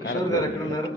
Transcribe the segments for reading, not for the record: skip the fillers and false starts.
కిషోర్ గారు ఎక్కడ ఉన్నారు?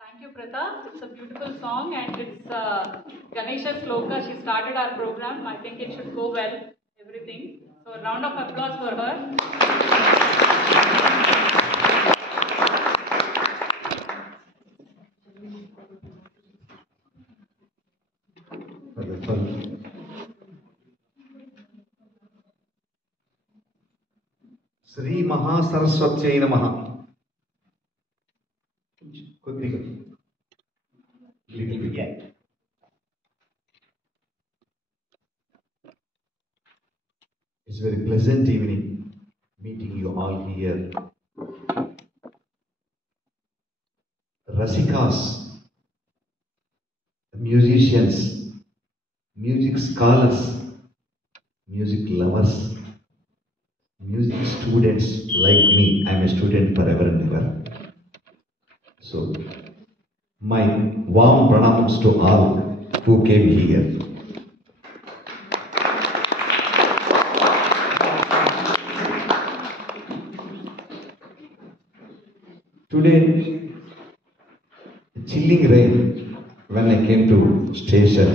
Thank you, Pratha. It's a beautiful song and it's Ganesha Sloka. She started our program. I think it should go well, everything. So a round of applause for her. Shri మహాసరస్వత్యై నమః. కొద్దిగా It's a very pleasant evening meeting you all here. Rasikas, musicians, music scholars, music lovers, music students like me. I am a student forever and ever. So, my warm pranams to all who came here. Today, chilling rain, when I came to station,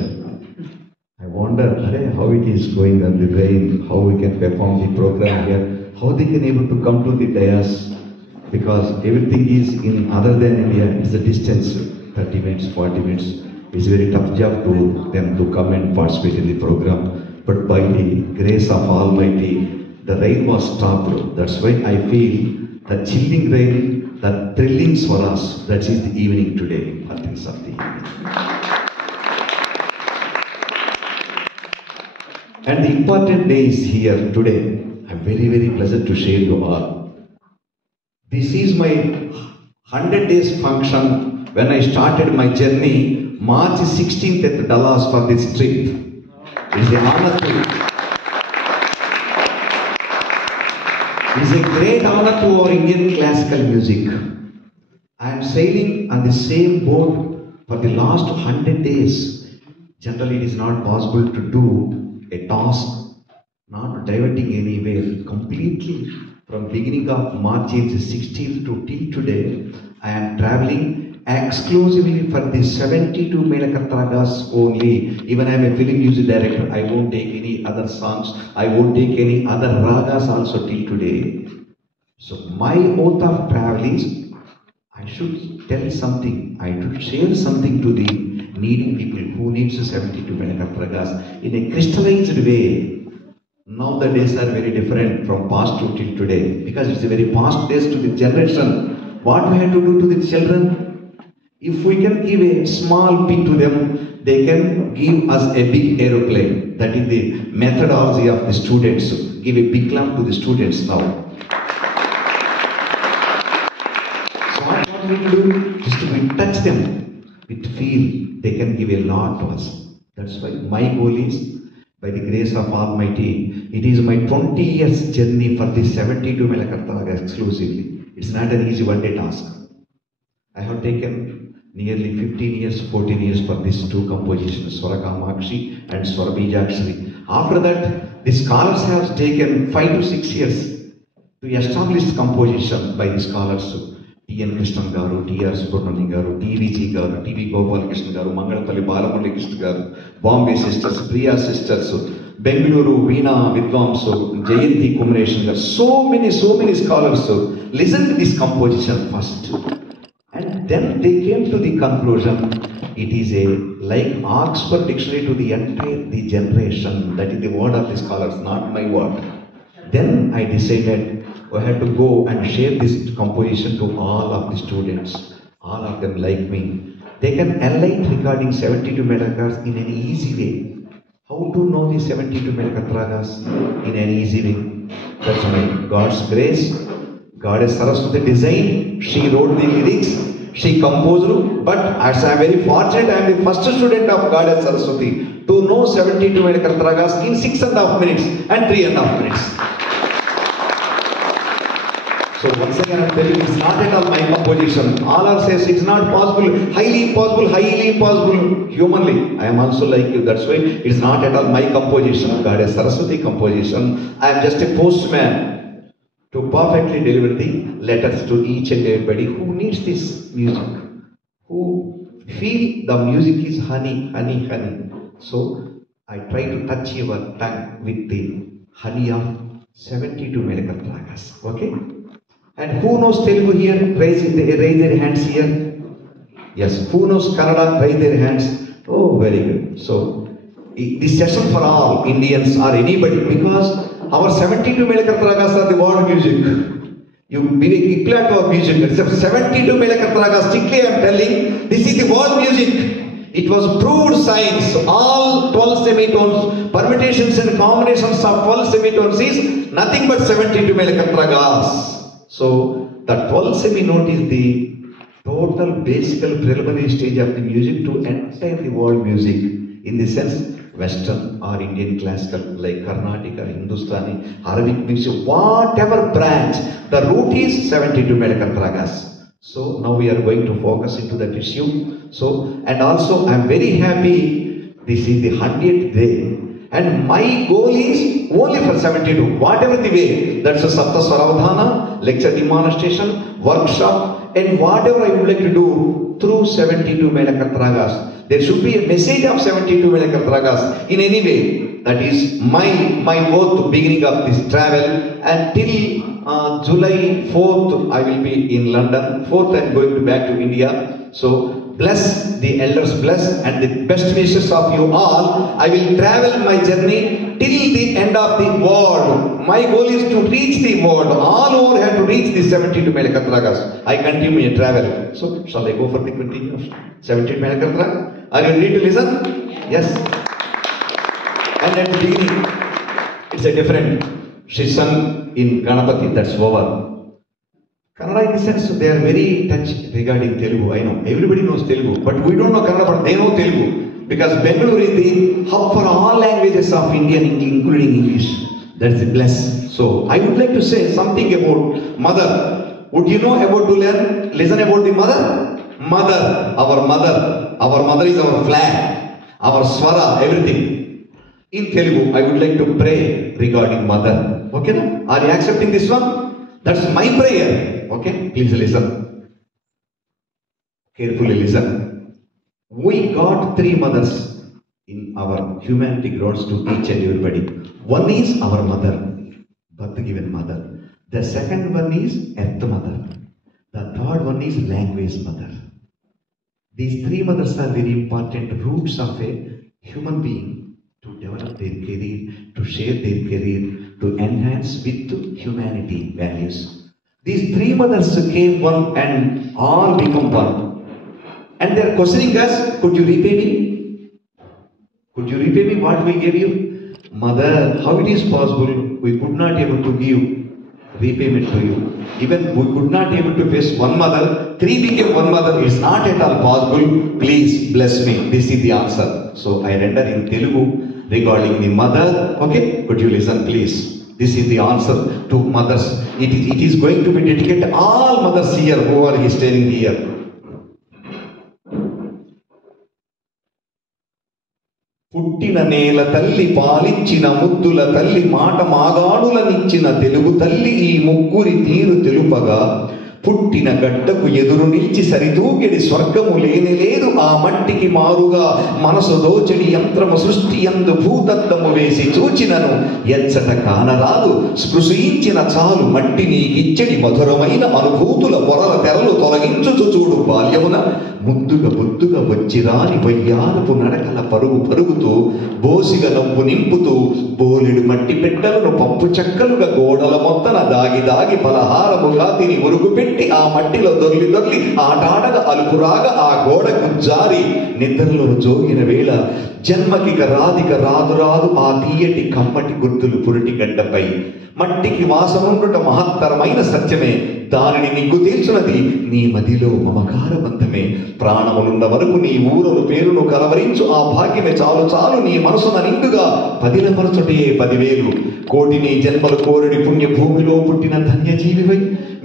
I wondered how it is going on the rain, how we can perform the program here, how they can able to come to the dais, because everything is in other than India, it's a distance, 30 minutes, 40 minutes. It's a very tough job to them to come and participate in the program. But by the grace of Almighty, the rain was stopped. That's why I feel the chilling rain, the thrillings for us, that is the evening today, importance of the evening. And the important day is here today. I'm very, very pleasant to share you all. This is my 100 days function when I started my journey, March 16th at Dallas for this trip. It's an honor to It's a great honor to our Indian classical music. I am sailing on the same boat for the last 100 days. Generally, it is not possible to do a task, not diverting anywhere. Completely from beginning of March 16th to till today, I am traveling exclusively for the 72 Melakatragas only. Even I am a film music director, I won't take any other songs, I won't take any other ragas also till today. So my oath of travel is, I should tell something, I should share something to the needy people who needs 72 Melakatragas in a crystallized way. Now the days are very different from past to till today, because it's a very past days to the generation. What we have to do to the children? If we can give a small bit to them, they can give us a big aeroplane. That is the methodology of the students. Give a big clap to the students now. So what we do is to touch them with feel. They can give a lot to us. That's why my goal is, by the grace of Almighty, it is my 20 years journey for the 72 Melakartha exclusively. It's not an easy one-day task. I have taken nearly 15 years, 14 years for these two compositions, Swara Kamakshi and Swara Bijakshri. After that, the scholars have taken 5 to 6 years to establish composition by the scholars. T.N. Krishnan Garu, T.R. Subramanian Garu, T.V.G. Garu, T.V. Gopal Krishnan Garu, Mangalathalli Balamurali Krishnan Garu, Bombay Sisters, Priya Sisters, Bengaluru, Veena Vidvamsu, Jayanti Kumareshan Garu. So many scholars listened to this composition first. And then they came to the conclusion, it is a like Oxford Dictionary to the entire the generation. That is the word of the scholars, not my word. Then I decided I had to go and share this composition to all of the students. All of them like me. They can enlighten regarding 72 Melakarthas in an easy way. How to know the 72 Melakarthas in an easy way? That's my God's grace. Goddess Saraswati designed. She wrote the lyrics. She composed. But as I am very fortunate, I am the first student of Goddess Saraswati to know 72 Melakarthas in 6.5 minutes and 3.5 minutes. So once again I am telling you, it's not at all my composition. All are says it's not possible, highly impossible humanly. I am also like you. That's why it's not at all my composition. Goddess Saraswati composition. I am just a postman to perfectly deliver the letters to each and everybody who needs this music, who feel the music is honey. So I try to touch your tongue with the honey of 72 Melakarthas. Okay? And who knows Telugu here? Raise their hands here. Yes. Who knows Kannada? Raise their hands. Oh, very good. So, this session for all Indians or anybody, because our 72 Melakarthas are the world music. You be equal to our music. Except 72 Melakarthas, strictly I am telling, this is the world music. It was proved science. All 12 semitones, permutations and combinations of 12 semitones is nothing but 72 Melakarthas. So, the 12th seminote is the total basic preliminary stage of the music to enter the world music. In the sense, Western or Indian classical, like Carnatic or Hindustani, Arabic music, whatever branch, the root is 72 Melakarthas. So, now we are going to focus into that issue. So, and also I am very happy, this is the 100th day. And my goal is only for 72, whatever the way. That's a Sapta Swaravadhana, lecture demonstration, workshop, and whatever I would like to do through 72 Melakarthas. There should be a message of 72 Melakarthas in any way. That is my both beginning of this travel. And till July 4th, I will be in London. 4th, I am going to back to India. So, bless the elders, bless, and the best wishes of you all. I will travel my journey till the end of the world. My goal is to reach the world. All over have to reach the 72 Melakarthas. I continue my travel. So, shall I go for the continuation? 72 Melakarthas? Are you ready to listen? Yes. And at the beginning, it's a different. She sung in Ganapati, that's over. Kannada in the sense, they are very touched regarding Telugu. I know, everybody knows Telugu, but we don't know Kannada, but they know Telugu. Because Bengaluru is the hub for all languages of India, including English. That's the bless. So, I would like to say something about mother. Would you know about to listen about the mother? Mother, our mother. Our mother is our flag, our swara, everything. In Telugu, I would like to pray regarding mother. Okay, no? Are you accepting this one? That's my prayer. Okay, please listen. Carefully listen. We got 3 mothers in our humanity grows to each and everybody. One is our mother, birth given mother. The second one is earth mother. The third one is language mother. These 3 mothers are very important roots of a human being to develop their career, to share their career, to enhance with humanity values. These 3 mothers came one and all become one. And they are questioning us, could you repay me? Could you repay me what we gave you? Mother, how it is possible? We could not able to give repayment to you. Even we could not able to face one mother. 3 became one mother. It's not at all possible. Please bless me. This is the answer. So I render in Telugu regarding the mother. Okay, could you listen, please? This is the answer to mothers. It is going to be dedicated to all mothers here who are standing here. పుట్టిన నేల తల్లి పాలిచ్చిన ముద్దుల తల్లి మాట మాగాడులనిచ్చిన తెలుగు తల్లి ఈ ముగ్గురి తీరు తెలుపగా పుట్టిన గడ్డకు ఎదురు నిలిచి సరితూగిడి స్వర్గము లేని లేదు ఆ మట్టికి మారుగా మనసు దోచడి యంత్రము సృష్టి యందు భూతత్తము వేసి చూచినను ఎచ్చట కానరాదు స్పృశించిన చాలు మట్టి నీకిచ్చడి మధురమైన అనుభూతుల పొరల తెరలు తొలగించుచు చూడు బాల్యమున ముద్దుగా బుద్దుగా వచ్చిరాని వయ్యారపు నడకల పరుగు పరుగుతూ బోసిగ నవ్వు నింపుతూ బోలెడు మట్టి పెట్టెలను పప్పు చెక్కలుగా గోడల మొత్తన దాగి దాగి పలహారముగా తిని ఉరుగు పెట్టి ఆ మట్టిలో దొర్లి దొర్లి ఆటాడగా అలుపురాగా ఆ గోడకు జారి నిద్రలో జోగిన వేళ జన్మకిక రాదిక రాదు రాదు ఆ తీయటి కమ్మటి గుర్తులు పురిటి గడ్డపై మట్టికి వాసముండుట మహత్తరమైన సత్యమే దానిని నీకు తీర్చున్నది నీ మదిలో మమకార బంధమే ప్రాణములున్న వరకు నీ ఊరును పేరును కలవరించు ఆ భాగ్యమే చాలు చాలు నీ మనసున నిండుగా పదిలపరచుటే 10,000 కోటి నీ జన్మలు కోరిడి పుణ్య భూమిలో పుట్టిన ధన్యజీవివై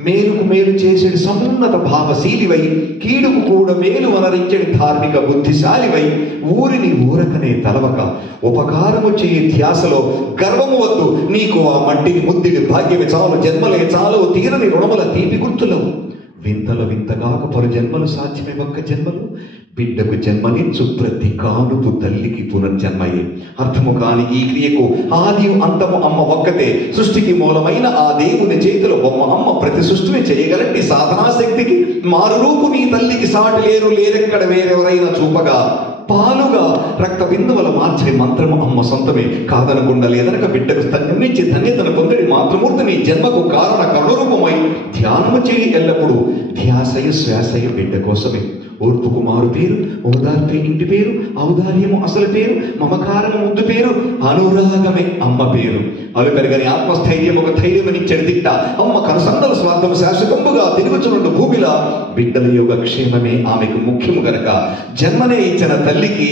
మేలుకు మేలు చేసేది సమున్నత భావశీలివై కీడుకు కూడా మేలు వనరించడి ధార్మిక బుద్ధిశాలివై ఊరిని ఊరకనే తలవక ఉపకారము చేయి ధ్యాసలో గర్వము వద్దు నీకు ఆ మట్టిని ముద్దిడి భాగ్యమే చాలు జన్మలే చాలు తీరని రుణముల తీపి గుర్తులవు వింతలు వింతగాక పలు జన్మలు సాధ్యమే ఒక్క జన్మలు బిడ్డకు జన్మనిచ్చు ప్రతి కానుపు తల్లికి పునర్జన్మయే అర్థము కాని ఈ క్రియకు ఆది అంతము అమ్మ ఒక్కతే సృష్టికి మూలమైన ఆ దేవుని చేతిలో బొమ్మ అమ్మ ప్రతి సృష్టిని చేయగలంటి సాధనా శక్తికి మారురూపు నీ తల్లికి సాటి లేరు లేరెక్కడ వేరెవరైనా చూపగా పాలుగా రక్త బిందువుల మార్చని మంత్రము అమ్మ సొంతమే కాదనకుండా లేదనక బిడ్డకు స్తన్యునిచ్చి ధన్యతను పొందడి మాతృమూర్తి నీ జన్మకు కారణ కరుణరూపమై ధ్యానము చేయి ఎల్లప్పుడూ ధ్యాసయ శ్వాసయ బిడ్డ కోసమే ఓర్పుకు మారు పేరు ఓదార్పే ఇంటి పేరు ఔదార్యము అసలు పేరు మమకారము ముద్దు పేరు అనురాగమే అమ్మ పేరు అవి పెరగని ఆత్మస్థైర్యం ఒక ధైర్యమనిచ్చడి దిట్ట అమ్మ కనసందల స్వార్థము శాశ్వతంబుగా తిరుగుచునుండు భూమిలా బిడ్డల యొక్క క్షేమమే ఆమెకు ముఖ్యము గనక జన్మనే ఇచ్చిన తల్లికి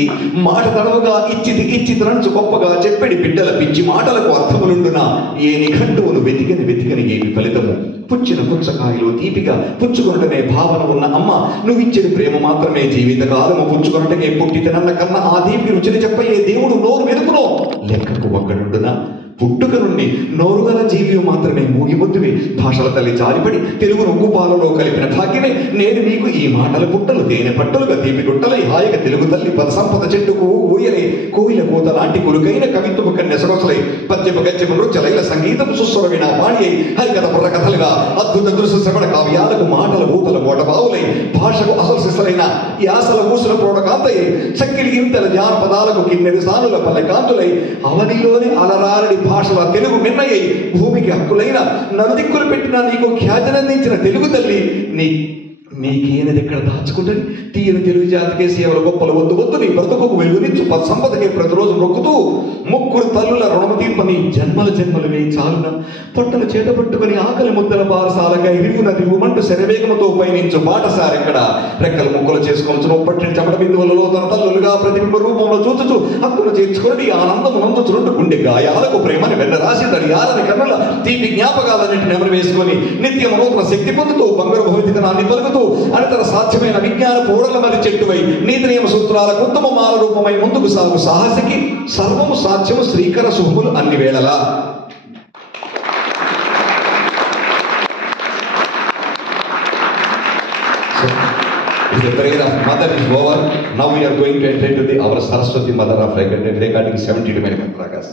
మాట తడవుగా ఇచ్చితి రంచు గొప్పగా చెప్పడి బిడ్డల పిచ్చి మాటలకు అర్థములుండున ఏ నిఘంటువును వెతికని ఏమి ఫలితము పుచ్చిన పుచ్చకాయలు తీపిగా పుచ్చుకొనటమే భావన ఉన్న అమ్మ నువ్విచ్చిన ప్రేమ మాత్రమే జీవితకాలము పుచ్చుకొనటమే పుట్టితనన్న కన్నా ఆ దీపికి రుచిని చెప్పయే దేవుడు నోరు వెనుకునో లెక్కకు ఒక్కడుండునా పుట్టుక నుండి నోరుగల జీవి మాత్రమే మూగిబొద్దువి భాషల తల్లి జారిపడి తెలుగు నొగ్గు పాలలో కలిపిన భాగ్యమే నేను నీకు ఈ మాటల పుట్టలు తేనె పట్టలుగా తీపి గుట్టలై హాయిగా తెలుగు తల్లి పద సంపద చెట్టుకు ఊయలే కోయిల కూత లాంటి కురుకైన కవిత్వపు కన్యసరసలై పద్యపు గద్యపు నృత్యలైల సంగీతపు సుస్వరమైన పాడి అయి హరికథ బుర్ర కథలుగా అద్భుత దృశ్య శ్రవణ కావ్యాలకు మాటల ఊతల మోటబావులై భాషకు అసలు శిశలైన యాసల ఊసుల ప్రోడకాంతయ్యి చక్కిలి ఇంతల జానపదాలకు కిన్నెరి సానుల పల్లెకాంతులై అవనిలోని అలరారడి భాషల తెలుగు మిన్నయ్యి భూమికి హక్కులైన నలుదిక్కులు పెట్టిన నీకు ఖ్యాతినందించిన తెలుగు తల్లి నీకేనది ఎక్కడ దాచుకుంటుంది తీయని తెలుగు జాతికే సేవల గొప్పలు వద్దు నీ బ్రతుకు వెలుగునిచ్చు సంపదకి ప్రతిరోజు మొక్కుతూ ముగ్గురు తల్లుల రుణము తీర్పని జన్మలు చాలున పొట్టలు చేత పట్టుకుని ఆకలి ముద్దల బారసాలగా ఇరుగున దిగుమంటూ శరవేగముతో పయనించు బాటసారెక్కడ రెక్కలు ముక్కలు చేసుకొచ్చు పట్టిన చెమట బిందువులలో తన తల్లులుగా ప్రతిబింబ రూపంలో చూచుచు హక్కును చేర్చుకుని ఆనందము నందుచుంటూ గుండె గాయాలకు ప్రేమని వెన్న రాసి దడియాలని కన్నుల తీపి జ్ఞాపకాలన్నింటిని నెమరు వేసుకొని నిత్యం నూతన శక్తి పొందుతూ బంగారు భౌతికనాన్ని పలుకుతూ అనితర సాధ్యమైన విజ్ఞాన పూడల మరి చెట్టువై నీతి నియమ సూత్రాలకు ఉత్తమ మాల రూపమై ముందుకు సాగు సాహసికి సర్వము సాధ్యము శ్రీకర శుభములు అన్ని వేళలా The prayer of mother is over. Now we are going to enter into our Saraswati Mother of regarding 70 to American Pragas.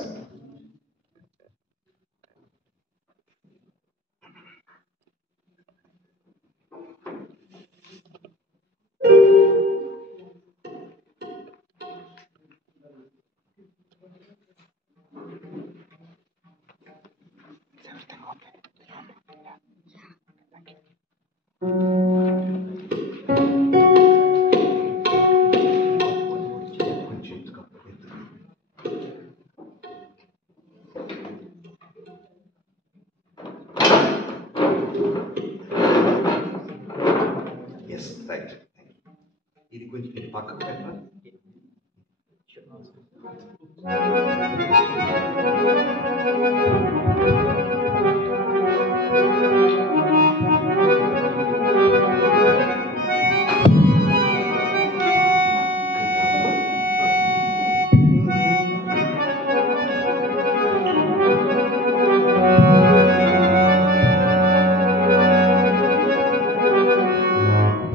ఇది కొంచెం పక్కకు పెట్టరా?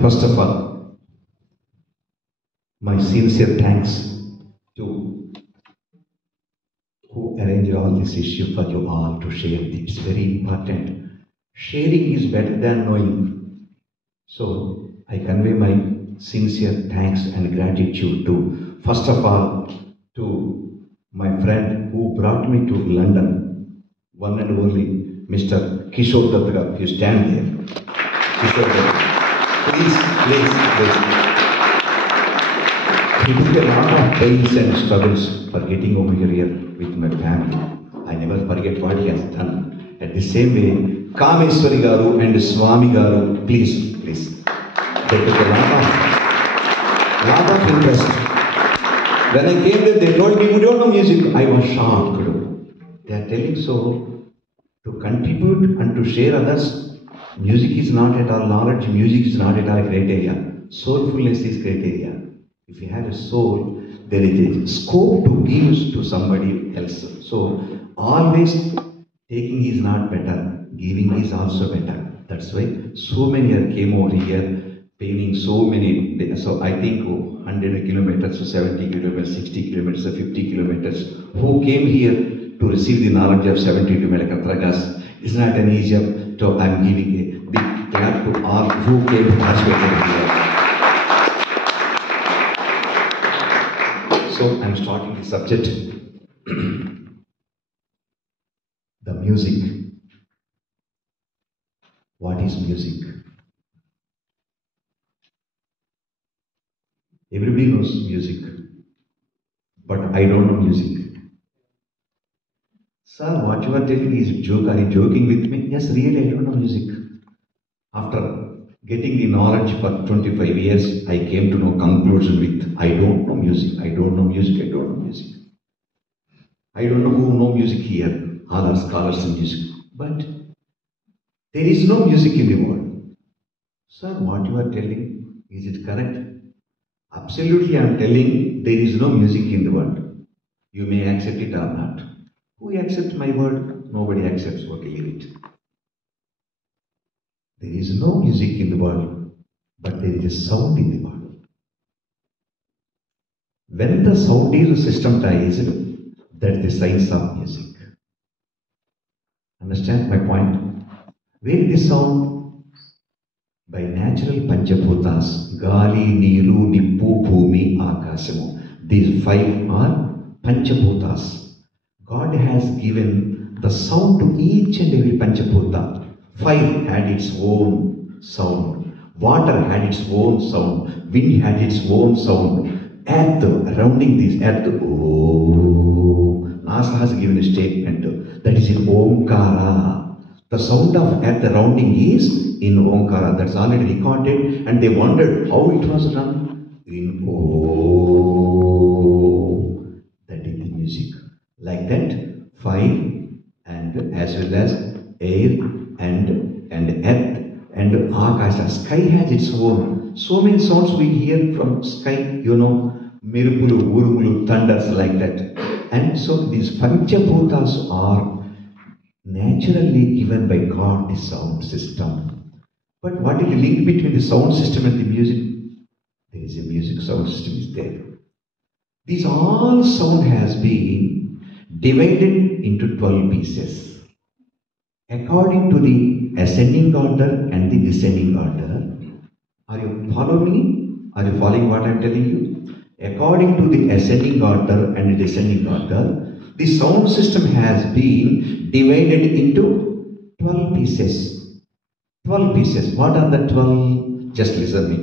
First of all, my sincere thanks to who arranged all this issue for you all to share. It's very important. Sharing is better than knowing. So I convey my sincere thanks and gratitude to, first of all, to my friend who brought me to London, one and only Mr. Kishore Datta. You stand there. Kishore Datta. Please. He took a lot of pains and struggles for getting over here with my family. I never forget what he has done. At the same way, Kameswari Garu and Swami Garu, please. They took a lot of interest. When I came there, they told me, we don't know music. I was shocked. They are telling so to contribute and to share others. Music is not at all knowledge, music is not at all criteria. Soulfulness is criteria. If you have a soul, there is a scope to give to somebody else. So, always taking is not better, giving is also better. That's why so many came over here, paying so many. So, I think 100 kilometers, 70 kilometers, 60 kilometers, 50 kilometers, who came here to receive the knowledge of 72 Melakatragas. It's not an easy job. So I'm giving a big clap to all who came to participate here. So I'm starting the subject. The music. What is music? Everybody knows music, but I don't know music. Sir, what you are telling is a joke. Are you joking with me? Yes, really, I don't know music. After getting the knowledge for 25 years, I came to know conclusion with, I don't know music. I don't know music. I don't know music. I don't know who know music here. All are scholars in music. But there is no music in the world. Sir, what you are telling, is it correct? Absolutely, I am telling there is no music in the world. You may accept it or not. Who accepts my word? Nobody accepts. Okay, leave it. There is no music in the world, but there is a sound in the world. When the sound is systematized, that's the science of music. Understand my point? Where is the sound? By natural Panchabhutas, Gali, Neeru, Nippu, Bhumi, Akashamu. These 5 are Panchabhutas. God has given the sound to each and every Panchabhuta. Fire had its own sound. Water had its own sound. Wind had its own sound. Earth, surrounding this earth, oh. NASA has given a statement that is in Omkara. The sound of earth surrounding is in Omkara. That's already recorded, and they wondered how it was done in Oh. That is the music. Like that, fire and as well as air and earth and akasha. Sky has its own. So many sounds we hear from sky, mirupulu, urugulu, thunders like that. And so these Panchabhutas are naturally given by God, the sound system. But what is the link between the sound system and the music? There is a music sound system is there. These all sound has been divided into 12 pieces according to the ascending order and the descending order. Are you following me? Are you following what I am telling you? According to the ascending order and the descending order, the sound system has been divided into 12 pieces. 12 pieces. What are the 12? Just listen me.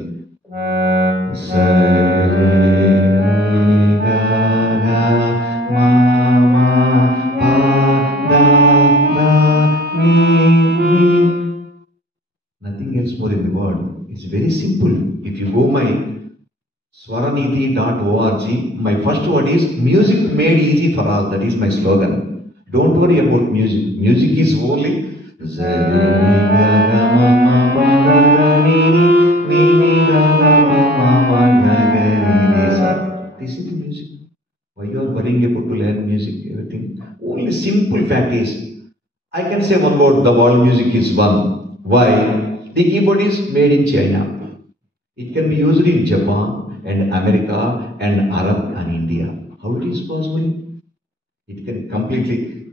Nothing else more in the world. It's very simple. If you go my Swaraniti.org. My first word is music made easy for all. That is my slogan. Don't worry about music. Music is only. This is the music. Why you are worrying about to learn music, everything? Only simple fact is, I can say one word, the world music is one. Why? The keyboard is made in China. It can be used in Japan and America and Arab and India. How it is possible? It can completely.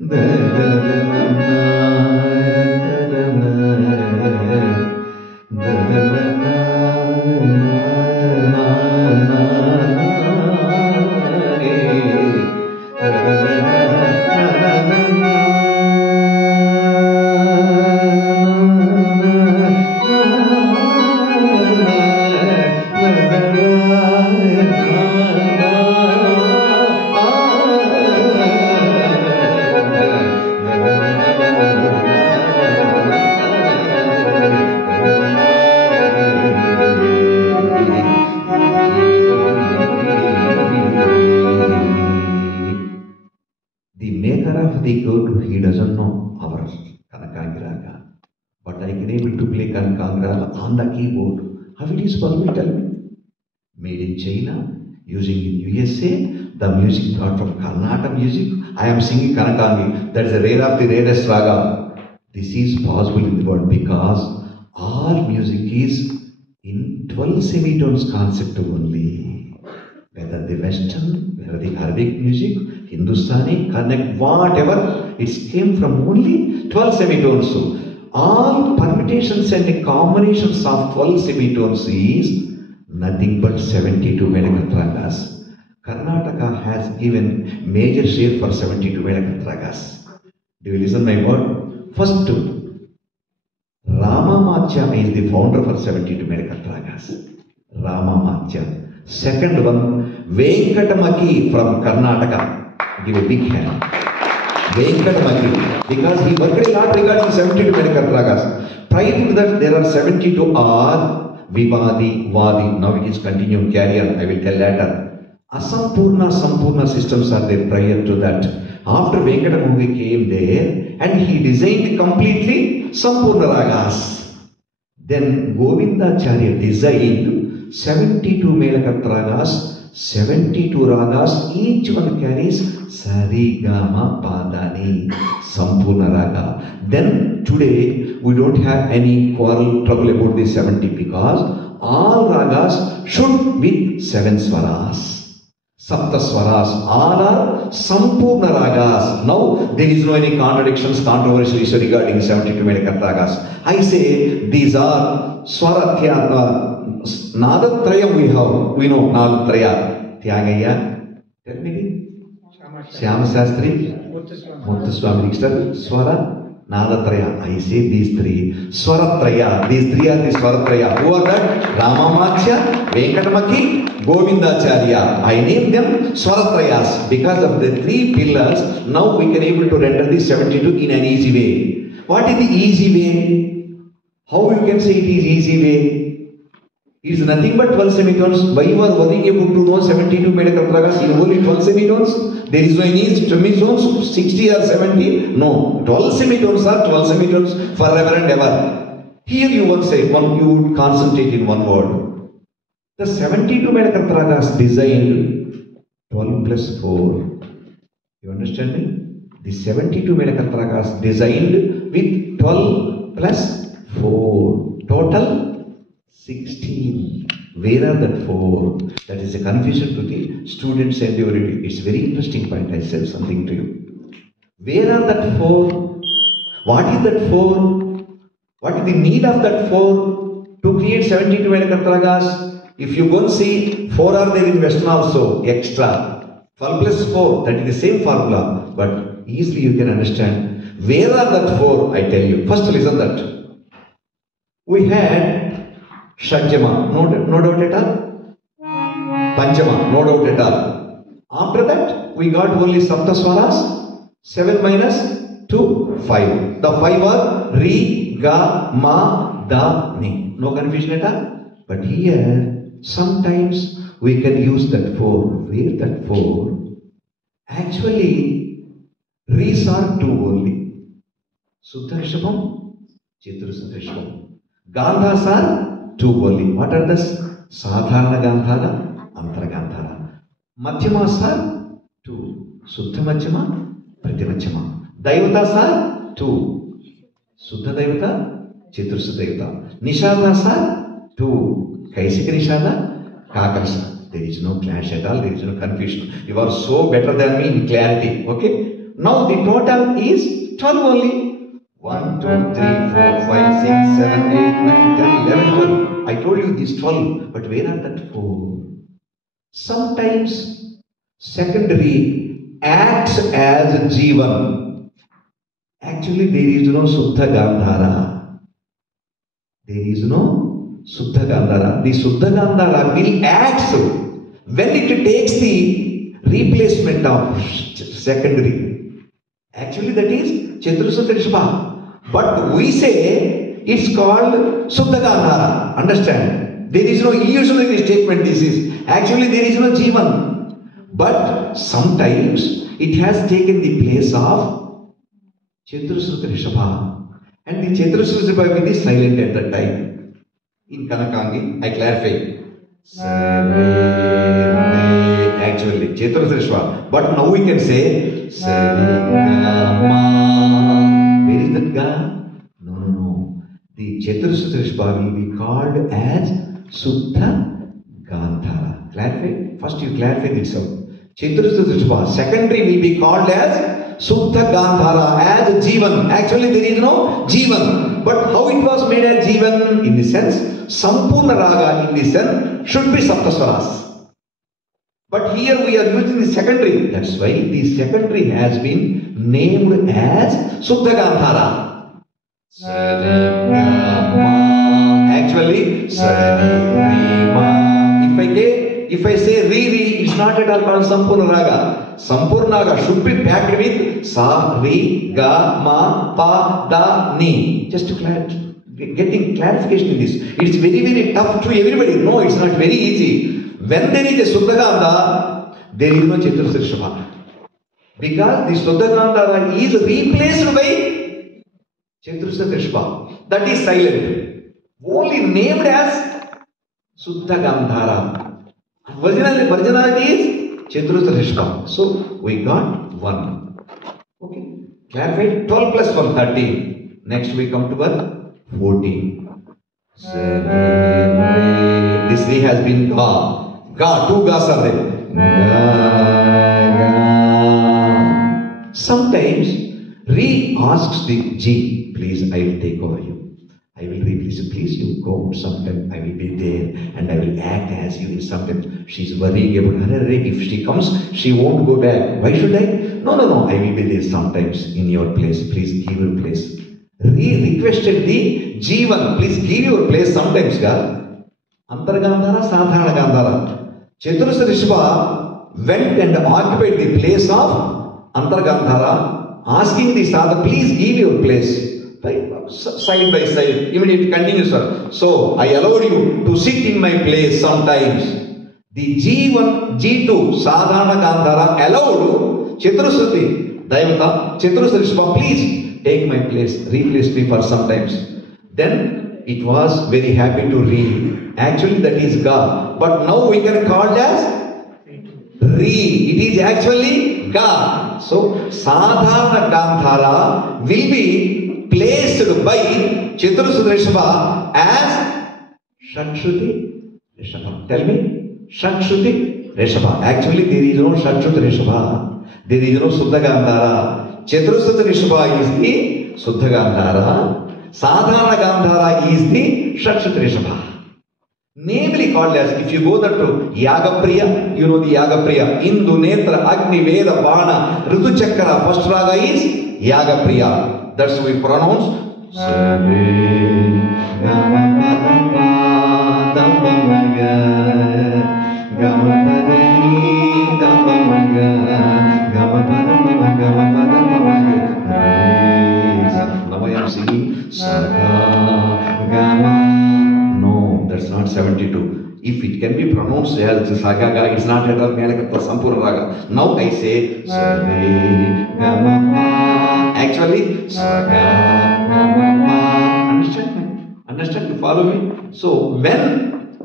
The maker of the good, he doesn't know our Kanakangiraga. But I can able to play Kanakangiraga on the keyboard. How it is possible, tell me? Made in China, using in USA, the music brought from Karnataka music. I am singing Kanakangi. That is the rare of the rarest raga. This is possible in the world because all music is in 12 semitones concept only. Whether the Western, whether the Arabic music, Hindustani, Karnataka, whatever, it came from only 12 semitones. So, all permutations and combinations of 12 semitones is nothing but 72 Melakatragas. Karnataka has given major share for 72 Melakatragas. Do you listen my word? First two, Ramamachya is the founder for 72 Melakatragas. Ramamachya. Second one, Venkatamaki from Karnataka. Give a big hand. Venkatamaki. Because he worked a lot regarding 72 Melakatragas. Prior to that, there are 72 R, Vivadi, Vadi. Now it is continuing, carry on. I will tell later. Asampurna, Sampurna systems are there prior to that. After Venkatamaki came there and he designed completely Sampurna Ragas. Then Govindacharya designed 72 Melakatragas, 72 Ragas, each one carries Sari, Gama, Padani, Sampurna Raga. Then today we don't have any quarrel, trouble about the 70 because all Ragas should be 7 Swaras. Sapta Swaras, all are Sampurna Ragas. Now there is no any contradictions, controversies regarding 72 Melakatragas. I say these are Swaratya, Nadatraya we know Nadatraya. Tyagaya, tell me. Shyama Shastri, Muthuswami Dikshit, Swara, Nadatraya. I say these three. Swaratraya, these three are the Swaratraya. Who are that? Ramamachya, Venkatamaki, Govindacharya. I name them Swaratrayas because of the three pillars. Now we can able to render the 72 in an easy way. What is the easy way? How you can say it is easy way? It is nothing but 12 semitones. Why you are worrying about to know 72 Melakatragas in only 12 semitones? There is no any semitones 60 or 70. No, 12 semitones are 12 semitones forever and ever. Here you won't say, you would concentrate in one word. The 72 Melakatragas designed 12 plus 4. You understand me? The 72 Melakatragas designed with 12 plus 4. Total 16. Where are that 4? That is a confusion to the students and everybody. It's a very interesting point. I said something to you. Where are that 4? What is that 4? What is the need of that 4 to create 72 Melakatragas? If you go and see, 4 are there in Western also, extra. 12 plus 4, that is the same formula. But easily you can understand. Where are that 4? I tell you. First listen that. We had Shajjama, no doubt at all. Panchama, no doubt at all. After that, we got only Saptaswaras. 7 minus 2, 5. The 5 are Ri, Ga, Ma, Da, Ni. No confusion at all. But here, Sometimes we can use that 4. Where that 4? Actually, Re's are 2 only. Suddha Rishabham, Chaturasudha Rishabham. Gandhas are 2 only. What are those? Sadharana Gandhara, Antara Gandhara. Madhyamas are 2. Suddha Madhyama, Pratimachyama. Daivatas are 2. Suddha Daivata, Chaturasudha Daivata. Nishadhas are 2. Kaisika Nishada, Kakalasa. There is no clash at all, there is no confusion. You are so better than me in clarity. Okay? Now the total is 12 only. 1, 2, 3, 4, 5, 6, 7, 8, 9, 10, 11, 12. I told you these 12, but where are that 4? Sometimes secondary acts as Jivan. Actually, there is no Suddha Gandhara. There is no Suddha Gandhara. The Suddha Gandhara will act when it takes the replacement of secondary. Actually, that is Chaturasudha Rishabha. But we say it's called Suddha Gandhara. Understand? There is no illusionary statement. This is actually there is no Jivan. But sometimes it has taken the place of Chaturasudha Rishabha. And the Chaturasudha Rishabha is silent at that time. In Kanakangi, I clarify. Actually, Chaturasudha Rishabha. But now we can say Where is that Ga? No. The Chaturasudha Rishabha will be called as Suddha Gandhara. Clarify? First you clarify this out. Chaturasudha Rishabha. Secondary will be called as Suddha Gandhara, as Jivan. Actually there is no Jivan. But how it was made as Jivan? In the sense, Sampurna Raga in the sense should be Saptaswaras. But here we are using the secondary. That's why the secondary has been named as Suddha Gandhara. Actually, if I say Ri, it's not at all called Sampurna Raga. Sampurna Raga should be packed with Sa, Ri, Ga, Ma, Pa, Da, Ni. Just to getting clarification in this. It's very, very tough to everybody. No, it's not very easy. When there is a Suddha Gandhara, there is no Chaturasudha Rishabha. Because the Suddha Gandhara is replaced by Chaturasudha Rishabha. That is silent. Only named as Suddha Gandhara. Virginality is Chaturasudha Rishabha. So we got 1. Okay. Clarified? 12 plus 1, 13. Next we come to 14. This Re has been Ga. Ga, 2 Gas are there. Ga. Sometimes Re asks the G, please, I will take over you. I will replace you. Please, you go sometime. I will be there and I will act as you. Sometimes she's worrying about her. If she comes, she won't go back. Why should I? No. I will be there sometimes in your place. Please give your place. Re requested the Jivan, please give your place sometimes, God. Antara Gandhara, Sadharana Gandhara. Chaturasudha Rishabha went and occupied the place of Antara Gandhara, asking the Sadhana, please give your place. Side by side, immediate continuous. So, I allowed you to sit in my place sometimes. The G1, G2, Sadharana Gandhara allowed Chaturasudha Daivata, Chaturasudha Rishabha, please take my place, replace me for sometimes. Then it was very happy to read. Actually that is Ga. But now we can call it as Re. It is actually Ga. So Sadharana Gandhara will be placed by Chaturasudha Rishabha as Shatshruti Rishabha. Tell me. Shatshruti Rishabha. Actually there is no Shatshruti Rishabha. There is no Suddha Gandhara. Chaturasudha Rishabha is the Suddha Gandhara. Sadharana Gandhara is the Shatshruti Rishabha. Namely called as, if you go there to Yagapriya, you know the Yagapriya. Indu, Netra, Agni, Veda, Bana, Ritu Chakra. First raga is Yagapriya. That's we pronounce. Now I am singing Saga Gama. No, that's not 72. If it can pronounced as Sagaga. It's not at all Melakatva Sampurna Raga. Now I say Sa-re-ga-ma-pa. Actually, Sa-ga-ga-ma-pa. Understand? Understand? Follow me? So when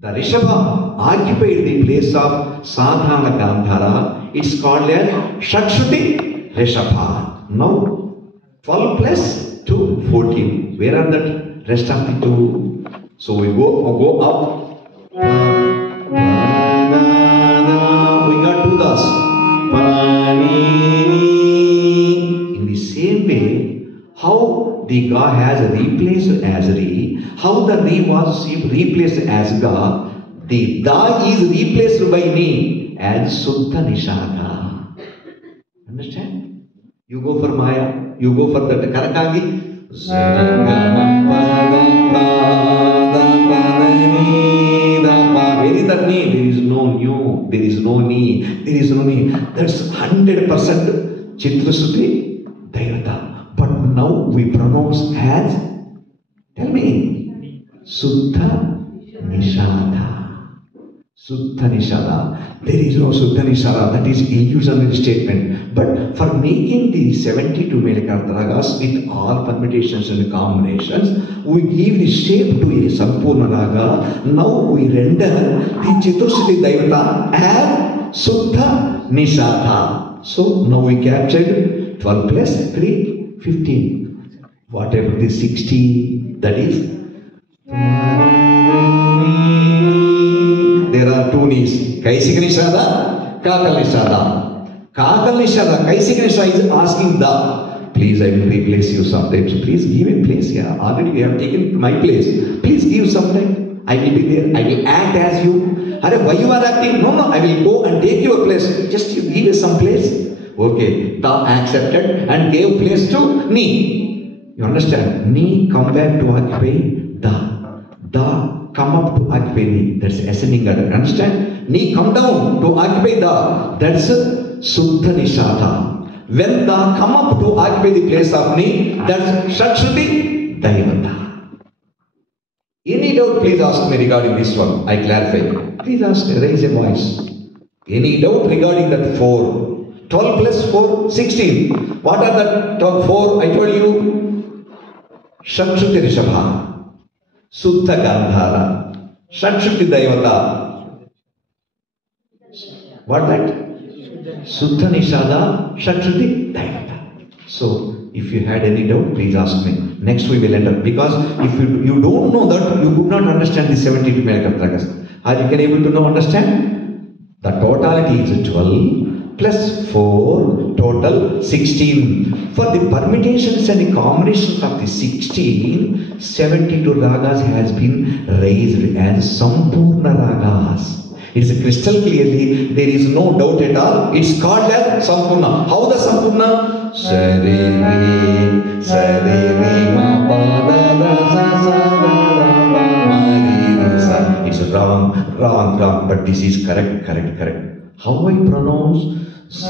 the Rishabha occupied the place of Sadhana Gandhara, it's called as Shakshruti Rishabha. Now 12 plus 2, 14. Where are the rest of the two? So we go up. We got two das. In the same way, how the Ga has replaced as Re, how the Re was replaced as Ga, the Da is replaced by Ni as Suddha Nishada. Understand? You go for Maya, you go for the Karakangi. Where is that Ni? There is no new, there is no Ni, there is no Ni. That's 100% Chitrasuti Devata. But now we pronounce as, tell me, Suddha Nishada. Suddha Nishada. There is no Suddha Nishada. That is illusionary statement. But for making the 72 Melakarta ragas with all permutations and combinations, we give the shape to a Sampurna raga. Now we render the Chitrasuti Devata as Suddha Nishada. So now we captured 12 plus 3. 15. Whatever the 16, that is. There are two Nis. Kaisika Nishada, Kakal Nishada. Kakal Nishada, Kaisika Nishada is asking the. Please, I will replace you sometimes. Please give a place here. Already you have taken my place. Please give some time. I will be there. I will act as you. Why you are acting? No, I will go and take your place. Just you give us some place. Okay, Da accepted and gave place to Ni. You understand? Ni come back to occupy Da. Da come up to occupy Ni. That's ascending order. Understand? Ni come down to occupy Da. That's Suddha Nishada. When Da come up to occupy the place of Ni, that's Shakshruti Devata. Any doubt, please ask me regarding this one. I clarify. Please ask, raise a voice. Any doubt regarding that 4? 12 plus 4, 16. What are the 4? I told you. Shakshruti Rishabha, Suddha Gandhara, Shakshruti Devata. What that? Suddha Nishada, Shakshruti Devata. So, if you had any doubt, please ask me. Next we will enter. Because if you don't know that, you could not understand the 72 Melakarta. Are you able to now understand? The totality is 12. Plus 4, total 16. For the permutations and the combinations of the 16, 72 ragas has been raised as Sampurna ragas. It is crystal clearly, there is no doubt at all. It's called as Sampurna. How the Sampurna? Sa-re-re, sa-re-re, ma-pa-da-da-sa-sa-da-da-ma-re-re-sa. It's wrong, but this is correct. How I pronounce? There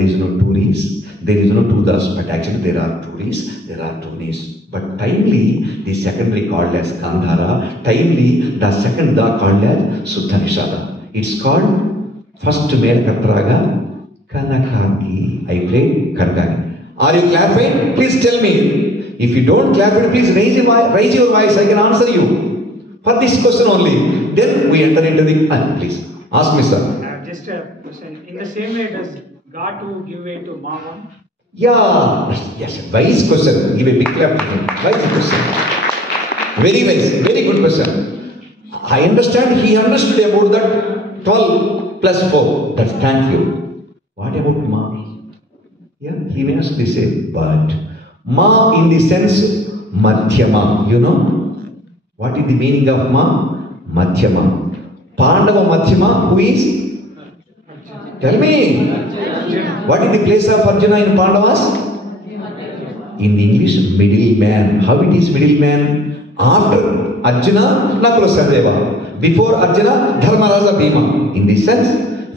is no two Ris, there is no two Das, but actually there are two Ris, there are two Nis. But timely, the secondary called as Gandhara, timely, the second Da called as Suddha Nishada. It's called first Melakarta Kanakagi. I played Kanakagi. Are you clarified? Please tell me. If you don't clarify, please raise your voice. I can answer you for this question only. Then we enter into the. Please ask me, sir. Just a question. In the same way, does God to give way to Mammon? Yeah. Yes. Wise question. Give a big clap to him. Wise question. Very wise. Very good question. I understand. He understood about that 12 plus 4. That's thank you. What about Ma? Yeah. He may ask this, but. Ma in the sense Madhyama, you know? What is the meaning of Ma? Madhyama. Pandava Madhyama, who is? Tell me. What is the place of Arjuna in Pandavas? In English, middleman. How it is middleman? After Arjuna, Nakula Sahadeva. Before Arjuna, Dharmaraja Bhima. In this sense,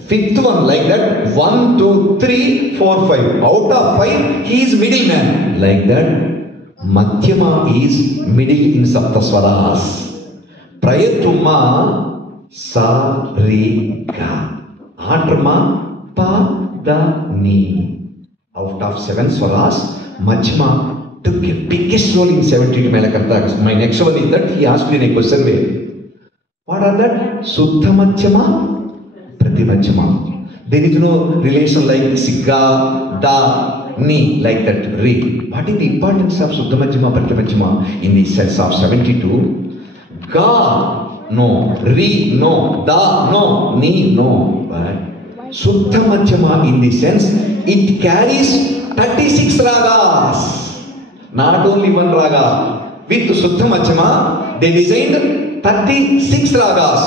fifth one like that. 1, 2, 3, 4, 5. Out of 5, he is middleman. Like that. Madhyama is middle in Saptaswaras. Prayatuma sa re ga. After ma pa da ni. Out of 7 swaras, Madhyama took a biggest role in 72 Melakarta. My next one is that he asked me in a question way. What are that? Suddha Madhyama, Prati Madhyama. There is no relation like Sigga, Da, Ni, like that, Re. What is the importance of Suddha Madhyama, Prati Madhyama in the sense of 72? Ga, no. Re, no. Da, no. Ni, no. But Suddha Madhyama in the sense, it carries 36 ragas. Not only one raga. With Suddha Madhyama, they designed 36 ragas.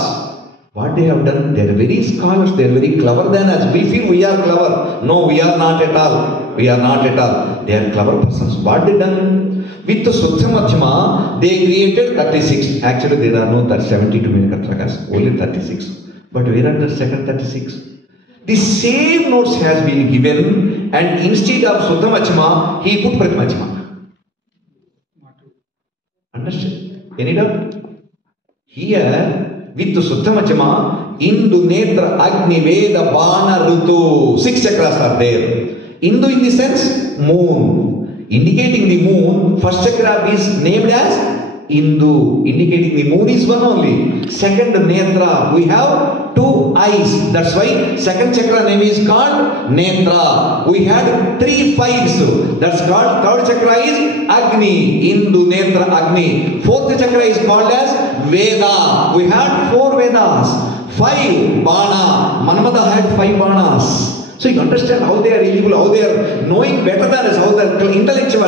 What they have done, they are very scholars, they are very clever than us. We feel we are clever. No, we are not at all. We are not at all. They are clever persons. What they done? With the Suddha Madhyama, they created 36. Actually, there are no 72 Melakarta, only 36. But where are the second 36? The same notes has been given, and instead of Suddha Madhyama, he put Prati Madhyama. Understand? Any doubt? Here, with Suddha Madhyama, Indu Netra Agni Veda Bana Rutu. 6 chakras are there. Indu in the sense, moon. Indicating the moon, first chakra is named as Indu. Indicating the moon is one only. Second Netra, we have 2 eyes. That's why second chakra name is called Netra. We had 3 fires. That's called, third chakra is Agni. Indu Netra Agni. Fourth chakra is called as Veda. We had 4 Vedas. 5 Bana. Manmata had 5 Banas. So you understand how they are able, how they are knowing better than us, how they are intellectual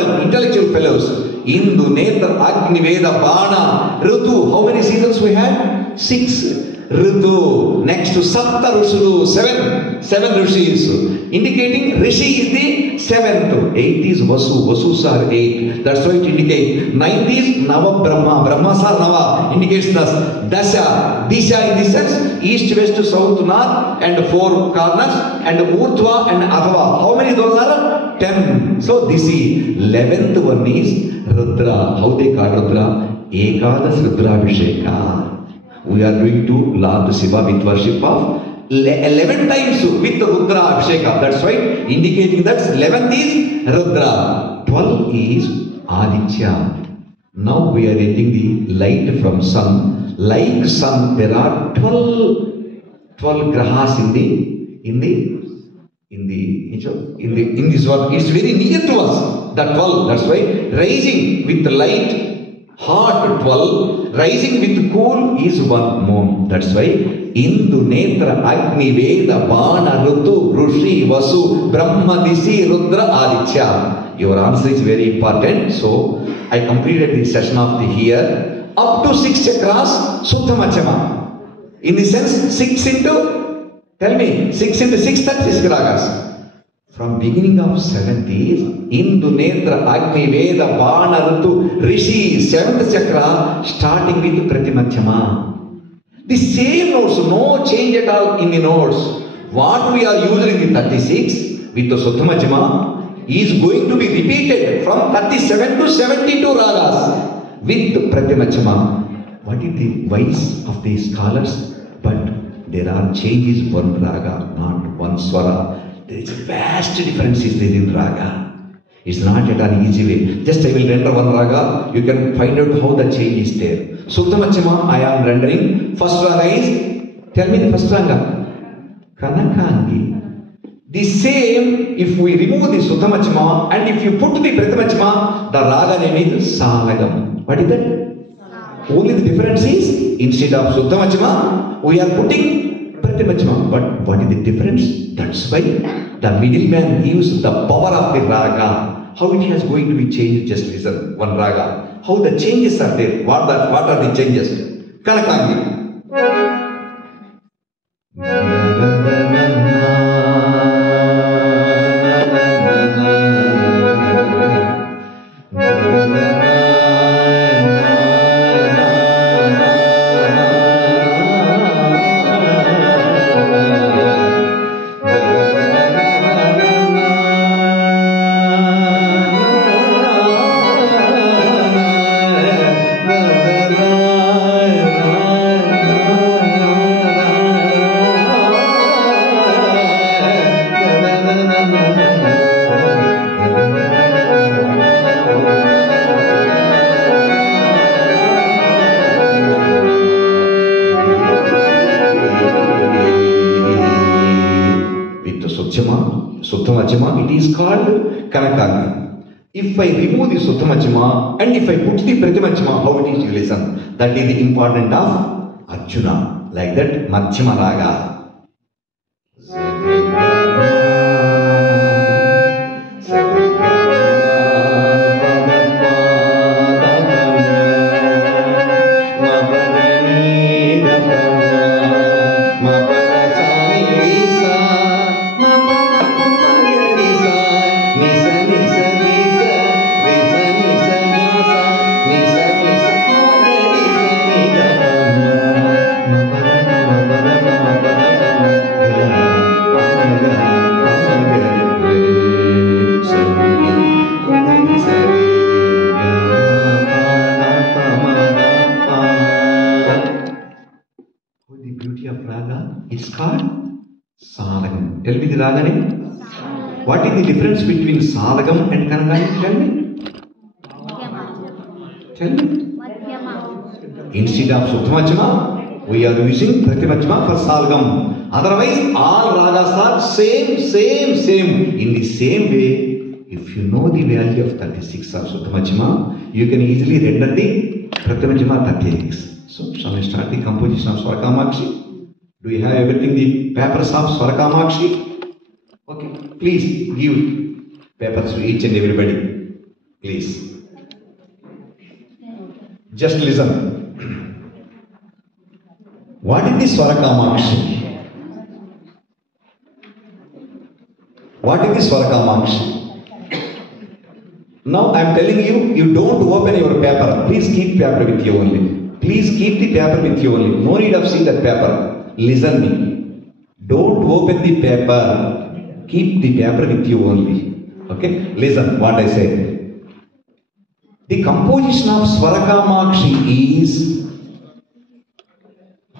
fellows. Indu Netra Agni Veda Bana Ritu. How many seasons we had? 6. Ritu. Next to Sapta Rusulu. 7 Rishis. Indicating Rishi is the 7th. 8 is Vasu. Vasus are 8. That's why it indicates. 9th is Nava Brahma. Brahmas are Nava. Indicates thus. Dasha. Disha in the sense east, west, south, north, and 4 corners, and Urdhva and Adhava. How many those are? 10. So this is 11th one is Rudra. How they call Rudra? Ekadas Rudra Abhisheka. We are going to Lord Shiva with worship of 11 times with the Rudra Abhisheka. That's why indicating that 11th is Rudra. 12 is Aditya. Now we are getting the light from sun. Like sun, there are 12 grahas in this world. It's very near to us. That 12. That's why rising with the light. Hot 12, rising with cool is 1 moon. That's why Indu Netra Agni Veda Bana Rutu Rushi Vasu Brahma Disi Rudra Aditya. Your answer is very important. So I completed the session of the here. Up to 6 chakras, Suddha Madhyama. In the sense, 6 into, tell me, 6 into 6, 36 ragas. From beginning of 7th is Indu Netra Agni Veda Bana Ritu Rishi. 7th chakra starting with Prati Madhyama. The same notes, no change at all in the notes. What we are using in the 36 with the Suddha Madhyama is going to be repeated from 37 to 72 ragas with Prati Madhyama. What is the wise of the scholars? But there are changes 1 raga, not 1 swara. There is vast differences there in raga. It's not at an easy way. Just I will render 1 raga. You can find out how the change is there. Suddha Madhyama I am rendering. First raga is, tell me the first raga. Kanakangi. The same, if we remove the Suddha Madhyama and if you put the Prati Madhyama, the raga name is Sagam. What is that? Only the difference is, instead of Suddha Madhyama, we are putting Prati Madhyama. But what is the difference? That's why the middleman gives the power of the raga. How it has going to be changed? Just listen, 1 raga. How the changes are there? What are the changes? Kanakangi. is called Kanakagi. If I remove the Suttha Madhyama and if I put the Prathi Madhyama, how it is you listen? That is the important of Arjuna. Like that, Madhyama Raga. It's called Salagam. Tell me the raga name. What is the difference between Salagam and Kanakagi? Tell me. Tell me. Instead of Suttha Madhyama, we are using Prathi Madhyama for Salagam. Otherwise, all ragas are same. In the same way, if you know the value of 36 of Suttha Madhyama, you can easily render the Prathi Madhyama 36. So, shall we start the composition of Swara Kamakshi? Do you have everything, the papers of Swara Kamakshi? Okay, please give papers to each and everybody. Please. Just listen. What is the Swara Kamakshi? What is the Swara Kamakshi? Now I am telling you, you don't open your paper. Please keep paper with you only. Please keep the paper with you only. No need of seeing that paper. Listen me. Don't open the paper. Keep the paper with you only. Okay? Listen what I say. The composition of Swara Kamakshi is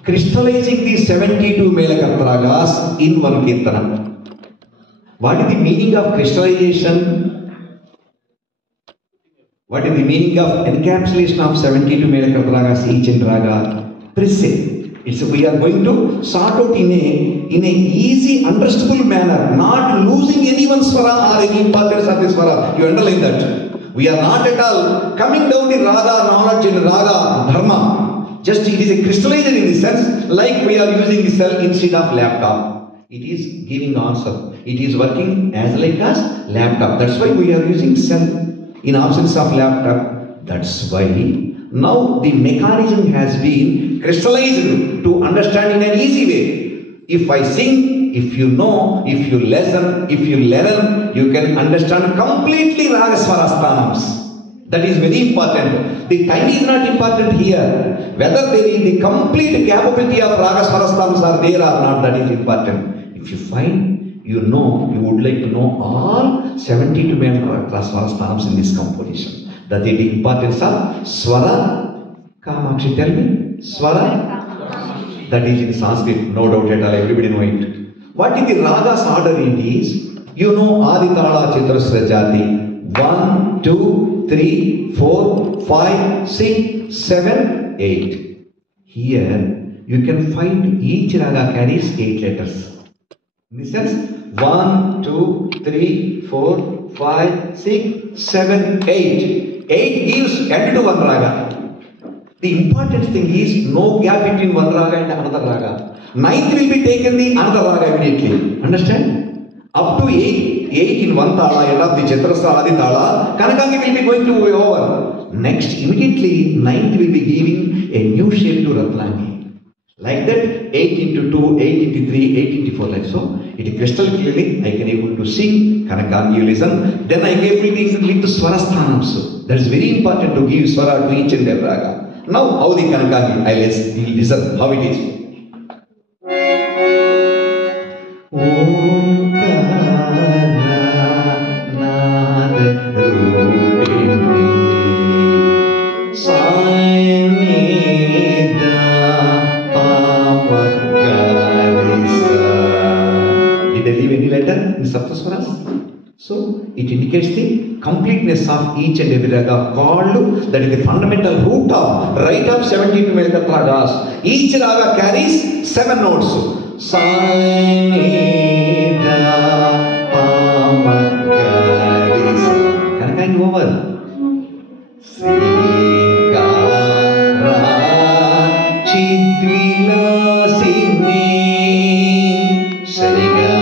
crystallizing the 72 Melakarta ragas in one Kirtana. What is the meaning of crystallization? What is the meaning of encapsulation of 72 Melakarta ragas each and raga? Precise. We are going to sort out in a easy, understandable manner, not losing anyone's swara or any importance of this swara. You underline that. We are not at all coming down the raga knowledge and raga dharma. Just it is a crystallizer in the sense, like we are using the cell instead of laptop. It is giving answer. It is working as like as laptop. That's why we are using cell in absence of laptop. That's why now the mechanism has been crystallized to understand in an easy way. If I sing, if you know, if you listen, if you learn, you can understand completely Ragaswarasthanams. That is very important. The time is not important here. Whether there is the complete capability of Ragaswarasthanams are there or not, that is important. If you find, you know, you would like to know all 72 Ragaswarasthanams in this composition. That is the importance of Swara Kamakshi. Tell me. Swara? That is in Sanskrit, no doubt at all, everybody know it. What is the ragas order it is? You know Aditala Chitrasra Jati. 1, 2, 3, 4, 5, 6, 7, 8. Here you can find each raga carries 8 letters. In this sense, 1, 2, 3, 4, 5, 6, 7, 8. 8 gives end to one raga. The important thing is no gap between one raga and another raga. 9th will be taken the another raga immediately. Understand? Up to 8 in one tala, end of the Chaturasra Adi tala, Kanakagi will be going to be over. Next, immediately 9th will be giving a new shape to Ratlangi. Like that, 8 into 2, 8 into 3, 8 into 4, like so. It is crystal clearly, I can able to sing, Kanakagi you listen. Then I gave things that lead to Swarasthanams. That is very important to give Swara to each and every raga. Now, how the Kanakagi, I listen how it is. Did I leave any letter in Saptaswaras? So, it indicates the completeness of each and every raga called, that is the fundamental root of right of 72 Melakarta ragas. Each raga carries 7 notes. Sa, ni, da, pa, ma, శ్రీకారా చిద్విలాసిని సరిగా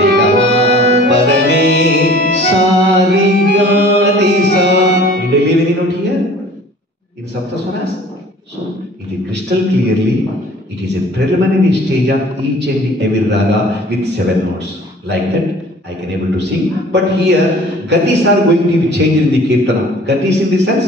దిగమా పదని సారిగా దిశా. Did I leave any note here? In Saptaswaras? So, it is crystal clearly, it is a preliminary stage of each and every raga with 7 notes. Like that, I can able to sing. But here, gatis are going to be changed in the kirtana. Gatis in the sense,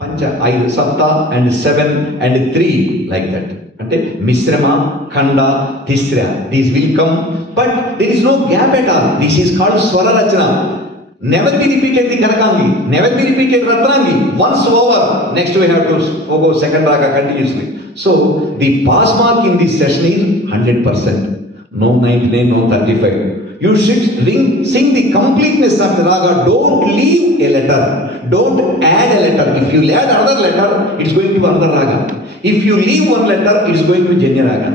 Pancha, Sapta and 7 and 3, like that. Ante Misrama, Khanda, Tisra, these will come, but there is no gap at all. This is called Swara Rachana. Never be repeated the Kanakangi, never be repeated Ratnangi. Once over, next we have to go second raga continuously. So, the pass mark in this session is 100%. No 99, no 35. You should sing the completeness of the raga. Don't leave a letter. Don't add a letter. If you add another letter, it's going to be another raga. If you leave one letter, it's going to be Janya raga.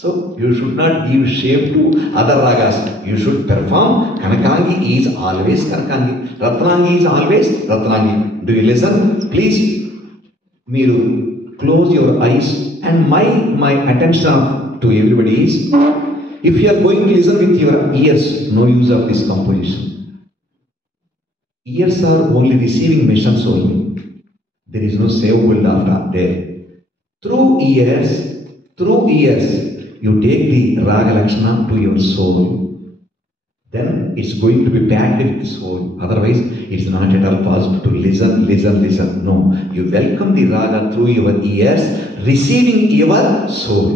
So, you should not give shape to other ragas. You should perform. Kanakangi is always Kanakangi. Ratnangi is always Ratnangi. Do you listen? Please, Miru, close your eyes. And my attention to everybody is, if you are going to listen with your ears, no use of this composition. Ears are only receiving missions only. There is no save world after there. Through ears, you take the raga lakshana to your soul. Then it's going to be packed with the soul. Otherwise, it's not at all possible to listen. No. You welcome the raga through your ears, receiving your soul.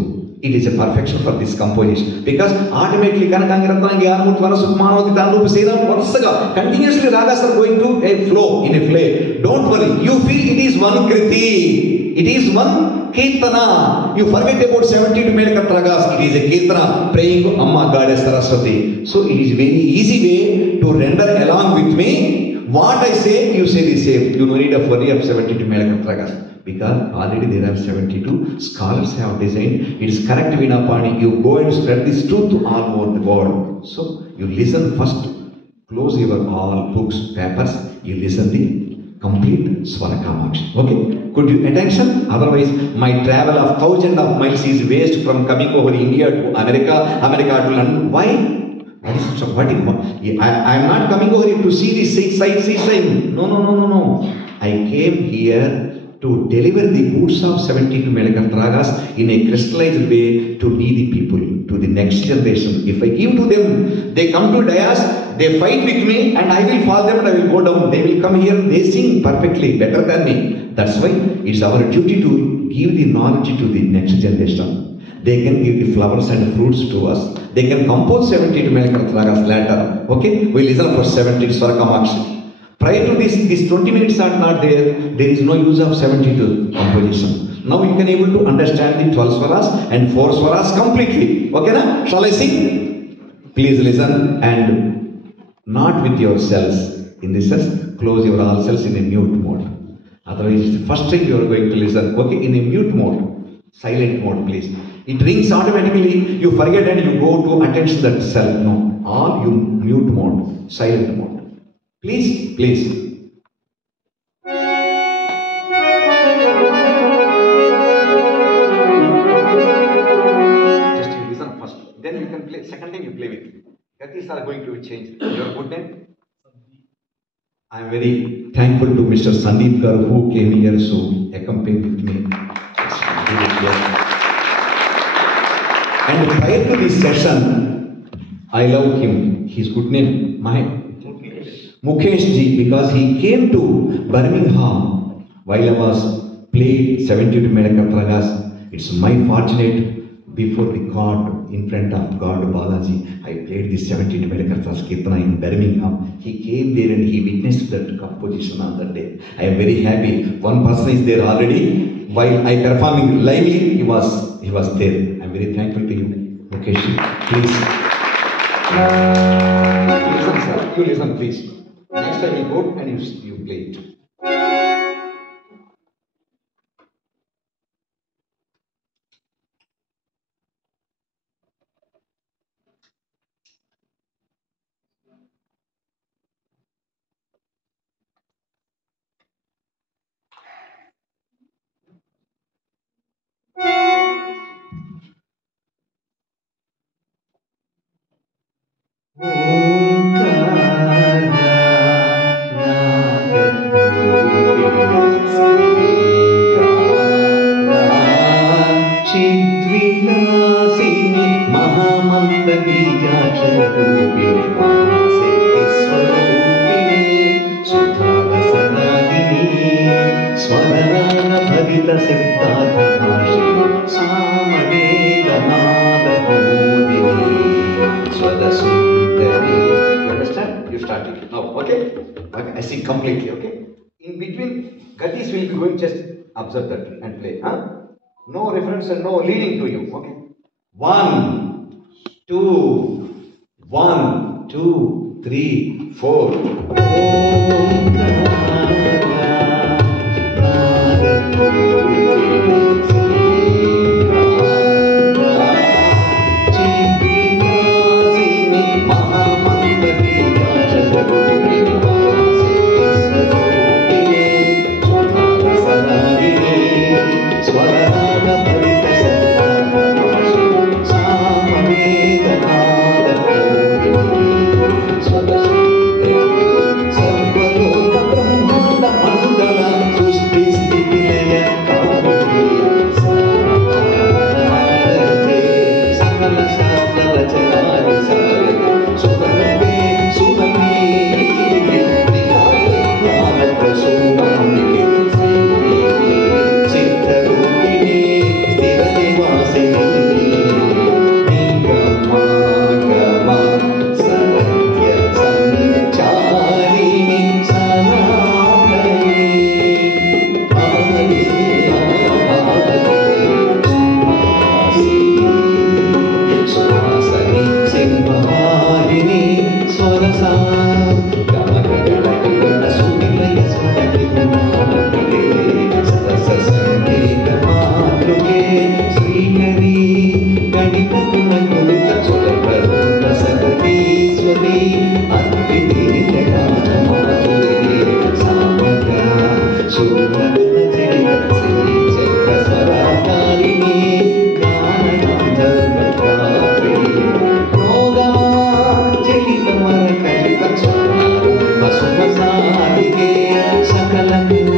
It is a perfection for this composition. Because automatically, Kanakangi, Ratnangi, Armut, Varasuk, Manavati, Tanrup, Sena, Varsaga, continuously ragas are going to a flow, in a play. Don't worry. You feel it is one kriti. It is one kirtana. You forget about 72 Melakat ragas. It is a kirtana praying to Amma Goddess Saraswati. So it is very easy way to render along with me. What I say, you say the same. You no need of worry of 72 Melakat ragas. Because already there are 72 scholars have designed. It is correct Vinapani. You go and spread this truth all over the world. So you listen first. Close your all books, papers. You listen the complete Swara Kamakshi. Okay? Could you attention? Otherwise, my travel of thousands of miles is waste from coming over India to America to London. Why? I am not coming over here to see the seaside. No. I came here to deliver the goods of 72 Melakat ragas in a crystallized way to needy people, to the next generation. If I give to them, they come to dayas, they fight with me, and I will fall them and I will go down. They will come here, they sing perfectly, better than me. That's why it's our duty to give the knowledge to the next generation. They can give the flowers and fruits to us. They can compose 72 Melakat ragas later. Okay? We listen for 70 Swara Kamakshi. Prior to this 20 minutes are not there. There is no use of 72 composition. Now you can able to understand the 12 swaras and 4 swaras completely. Okay na? Shall I sing? Please listen and not with yourselves. In this sense, close your all cells in a mute mode. Otherwise, it's the first time you are going to listen. Okay, in a mute mode. Silent mode, please. It rings automatically. You forget and you go to attention that cell. No. All you mute mode. Silent mode. Please. Just you listen first. Then you can play. Second time you play with me. Gatis are going to change. Your good name? I am very thankful to Mr. Sandeep Garu who came here to accompany with me. And prior to this session, I love him. His good name, Mukesh ji, because he came to Birmingham while I was played 72 Melakat ragas. It's my fortunate before the God, in front of God Balaji, I played this 72 Melakat ragas Kirtana in Birmingham. He came there and he witnessed that composition on that day. I am very happy. One person is there already. While I performing lively, he was there. I am very thankful to you, Mukesh ji. Please. Listen, sir. You listen, please. Next time you go and you play it. సహిత సిద్ధార్థ భాషి సామవేదనాద మోదిని స్వద సుందరి. You understand? You start it now. Okay? Okay, I sing completely. Okay? In between, Gatis will be going, just observe that and play. Huh? No reference and no leading to you. Okay? 1, 2, 1, 2, 3, 4. Manolami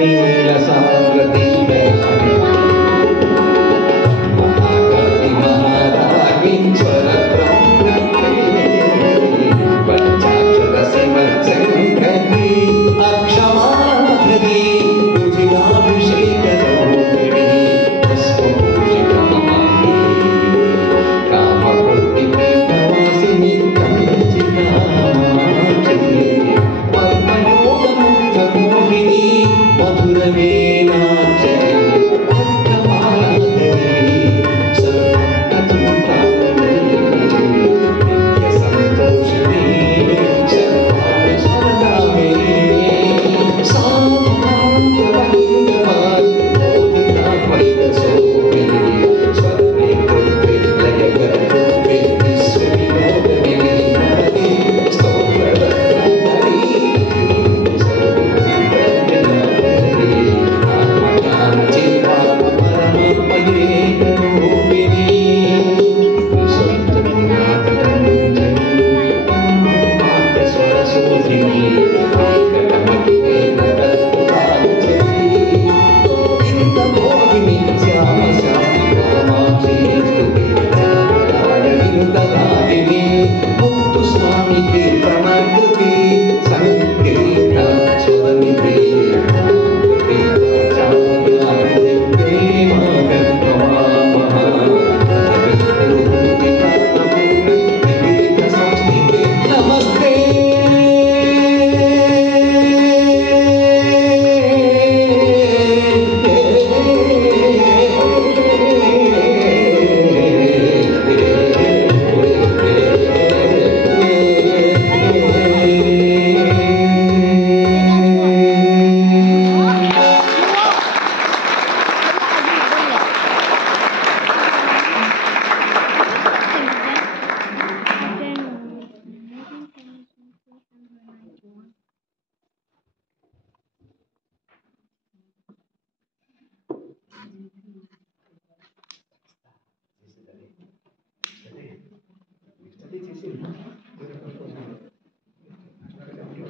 నీల సాంద్రతి మహాకాళి మహారాణి పంచాక్షర శివ శంకరి అక్షమాధరి రుధిరాభిషేకరోహిణి పుష్పభూషిత మమామి కామకోటి ప్రేమవాసిని కంచికామాక్షి పద్మయోగముగ్ధమోహిని మధుర మీనాక్షి అక్కమాధరి సర్వజ్ఞచింతామణి నిత్య సంతోషిని శర్వాణి స్వరదామిని సాంతరాంతరంగమాయి బోధితాద్వైత శోభిని స్వర్ణే కృత్రే లయకర్తృత్వే విశ్వవినోద విలీనమతి స్తోత్రరత్నధరి సర్వోన్నతజ్ఞానధరి ఆత్మజ్ఞాన చిత్తాత్మ పరమాత్మయేకరూపిణి స్వరశోధిని గోవిందమోహిని శ్యామ శాస్త్రి కామాక్షి స్తుతి ముక్తు స్వామి కీర్తనకృతి సంకీర్త స్వరమితి నమస్తే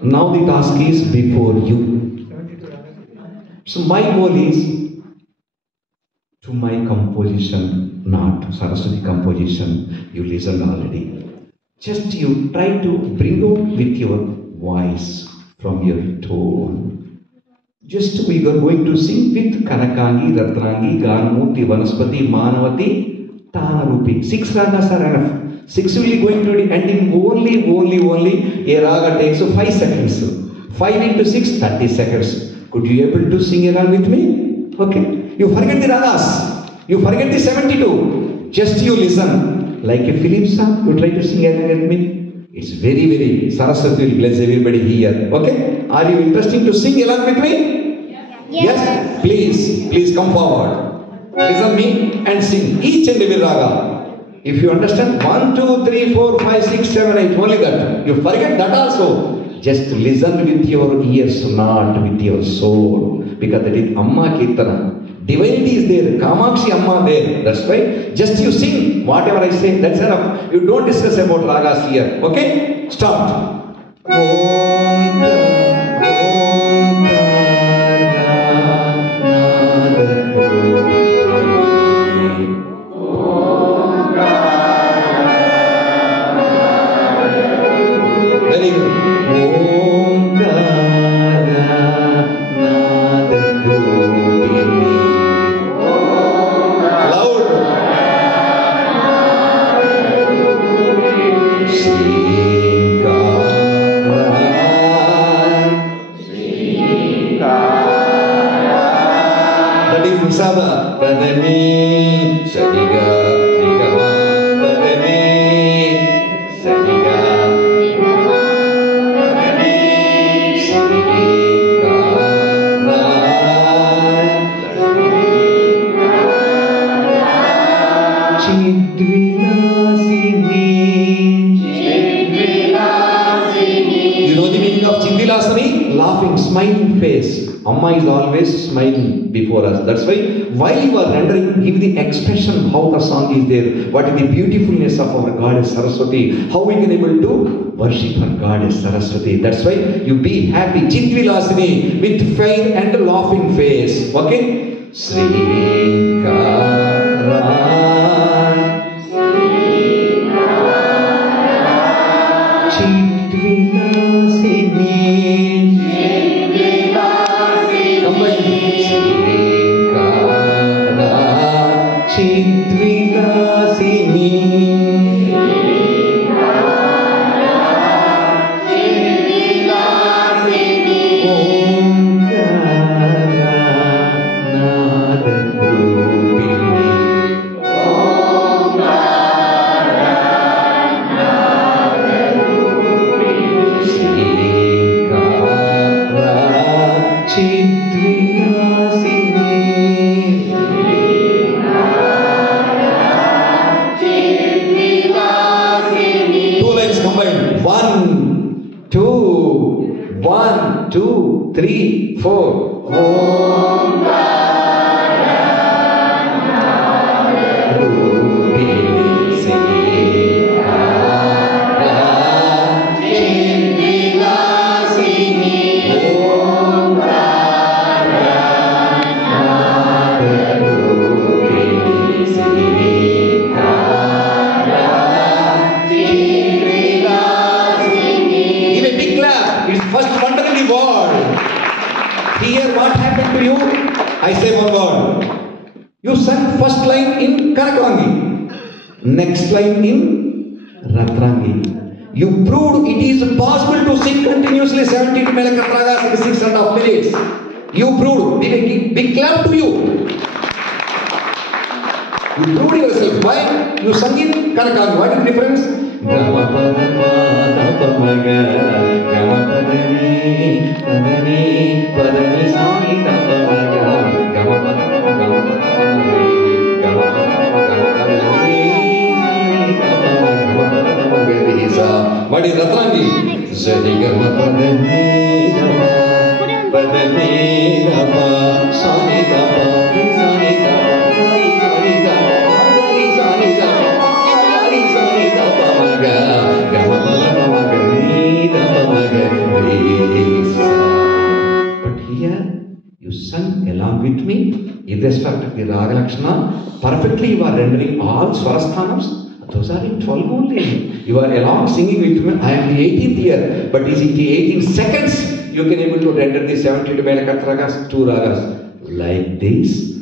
Now the task is before you. So my goal is to my composition, not Saraswati composition. You listened already. Just you try to bring out with your voice from your tone. Just we are going to sing with Kanakangi, Ratnangi, Ganamurti, Vanaspati, Manavati, Tanarupi. 6 ragas are enough. 6 will be going to be ending only. A raga takes 5 seconds. 5 into 6, 30 seconds. Could you able to sing along with me? Okay. You forget the ragas. You forget the 72. Just you listen. Like a film song, you try to sing along with me. It's very, Saraswati will bless everybody here. Okay? Are you interested to sing along with me? Yes? Please come forward. Listen me and sing each and every raga. If you understand 1, 2, 3, 4, 5, 6, 7, 8, only that. You forget that also. Just listen with your ears, not with your soul. Because that is Amma Kirtana. Divinity is there. Kamakshi Amma there. That's why. Just you sing whatever I say. That's enough. You don't discuss about ragas here. Okay? Start. Very good. Loud. That is Nisada. Tadani, Sadiga, Digama, Tadani, Sadiga, Tadani, Sadiga, Chidvilasini. You know the meaning of Chidvilasini? Laughing, smiling face. Amma is always smiling shine before us. That's why while you are rendering, give the expression how the song is there, what is the beautifulness of our goddess Saraswati, how we can able to worship our goddess Saraswati. That's why you be happy, Chitvilasini, with fair and laughing face. Okay? Srikara. One, two, three, four. Om I say one word. You sang first line in Kanakavangi, next line in Ratrangi. You proved it is possible to sing continuously 70 to Melakatragas in 6.5 minutes. You proved. Big clap to you. You proved yourself. Why? You sang in Kanakavangi. What is the difference? What is Ratrangi? But here you sang along with me, irrespective of the Raga Lakshana, perfectly you are rendering all Swarasthanams. Those are in 12 only. You are along singing with me. I am the 18th year, but is it the 18 seconds you can able to render the 72 Melakatragas, 2 ragas. Like this,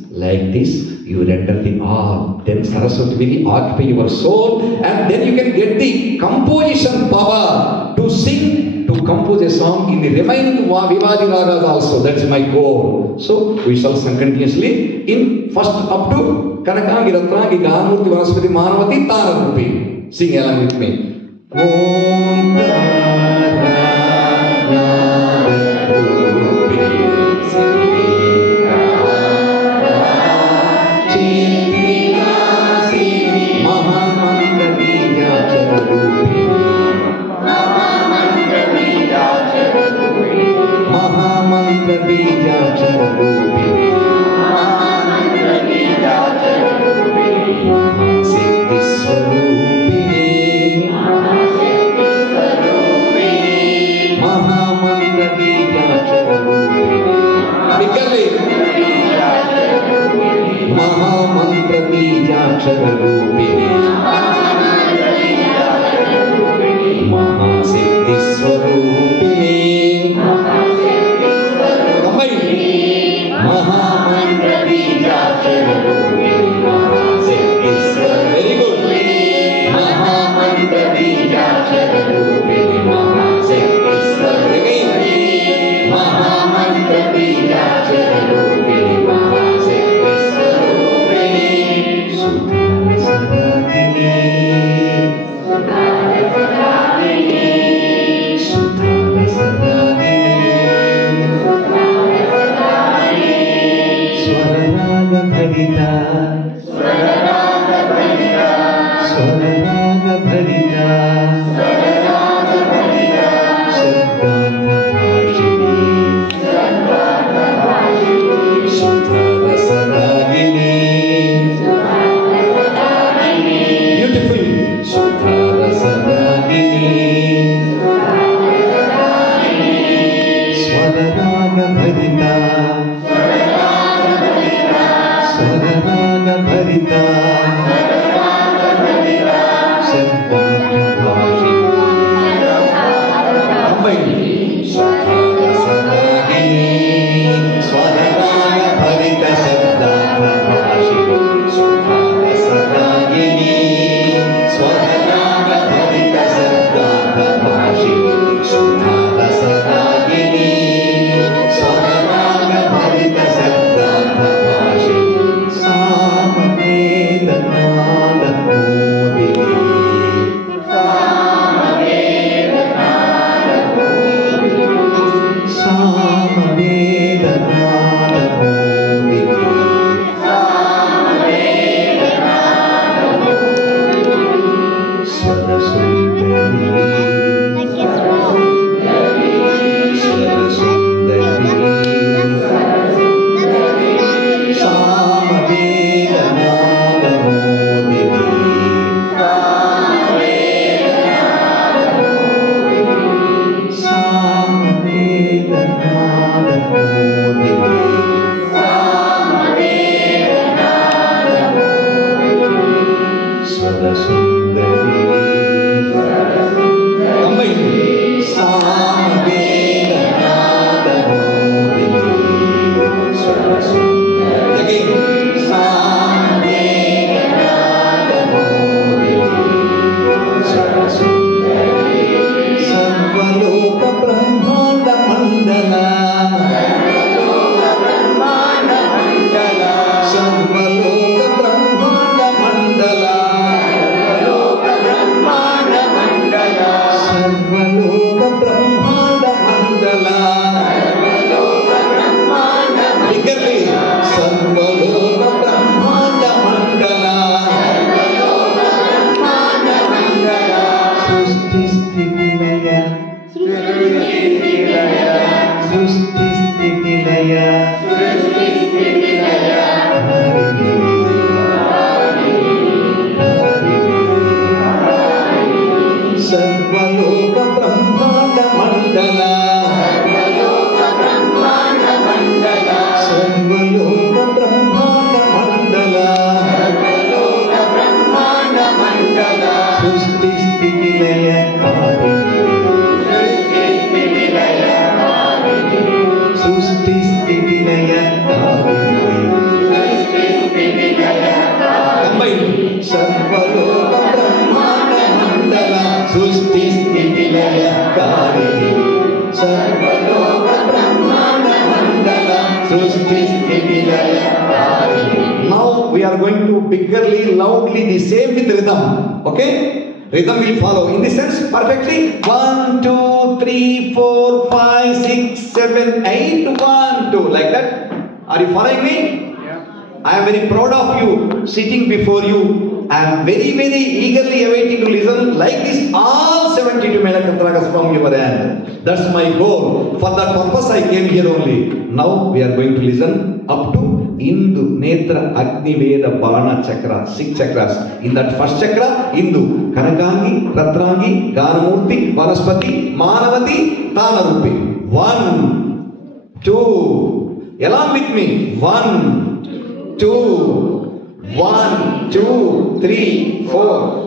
you render the all. Then Saraswati will occupy your soul, and then you can get the composition power to sing, to compose a song in the remaining Vivadi ragas also. That's my goal. So we shall sing continuously in first up to Kanakangi, Ratrangi, Ganamurti, Vanaspati, Manavati, Tanarupi. Sing along with me. Om Sutta भरिता Now we are going to biggerly, loudly, the same with rhythm. Okay? Rhythm will follow. In this sense, perfectly. 1, 2, 3, 4, 5, 6, 7, 8, 1, 2. Like that. Are you following me? Yeah. I am very proud of you sitting before you. I am very, very eagerly awaiting to listen like this all 72 Melakantragas from your end. That's my goal. For that purpose I came here only. Now we are going to listen up to Indu, Netra, Agni, Veda, Bana, Chakra, 6 chakras. In that first chakra, Indu, Kanakangi, Ratrangi, Ganamurti, Vanaspati, Manavati, Tanarupi. 1, 2. Along with me. 1, 2. 1, 2, 3, 4.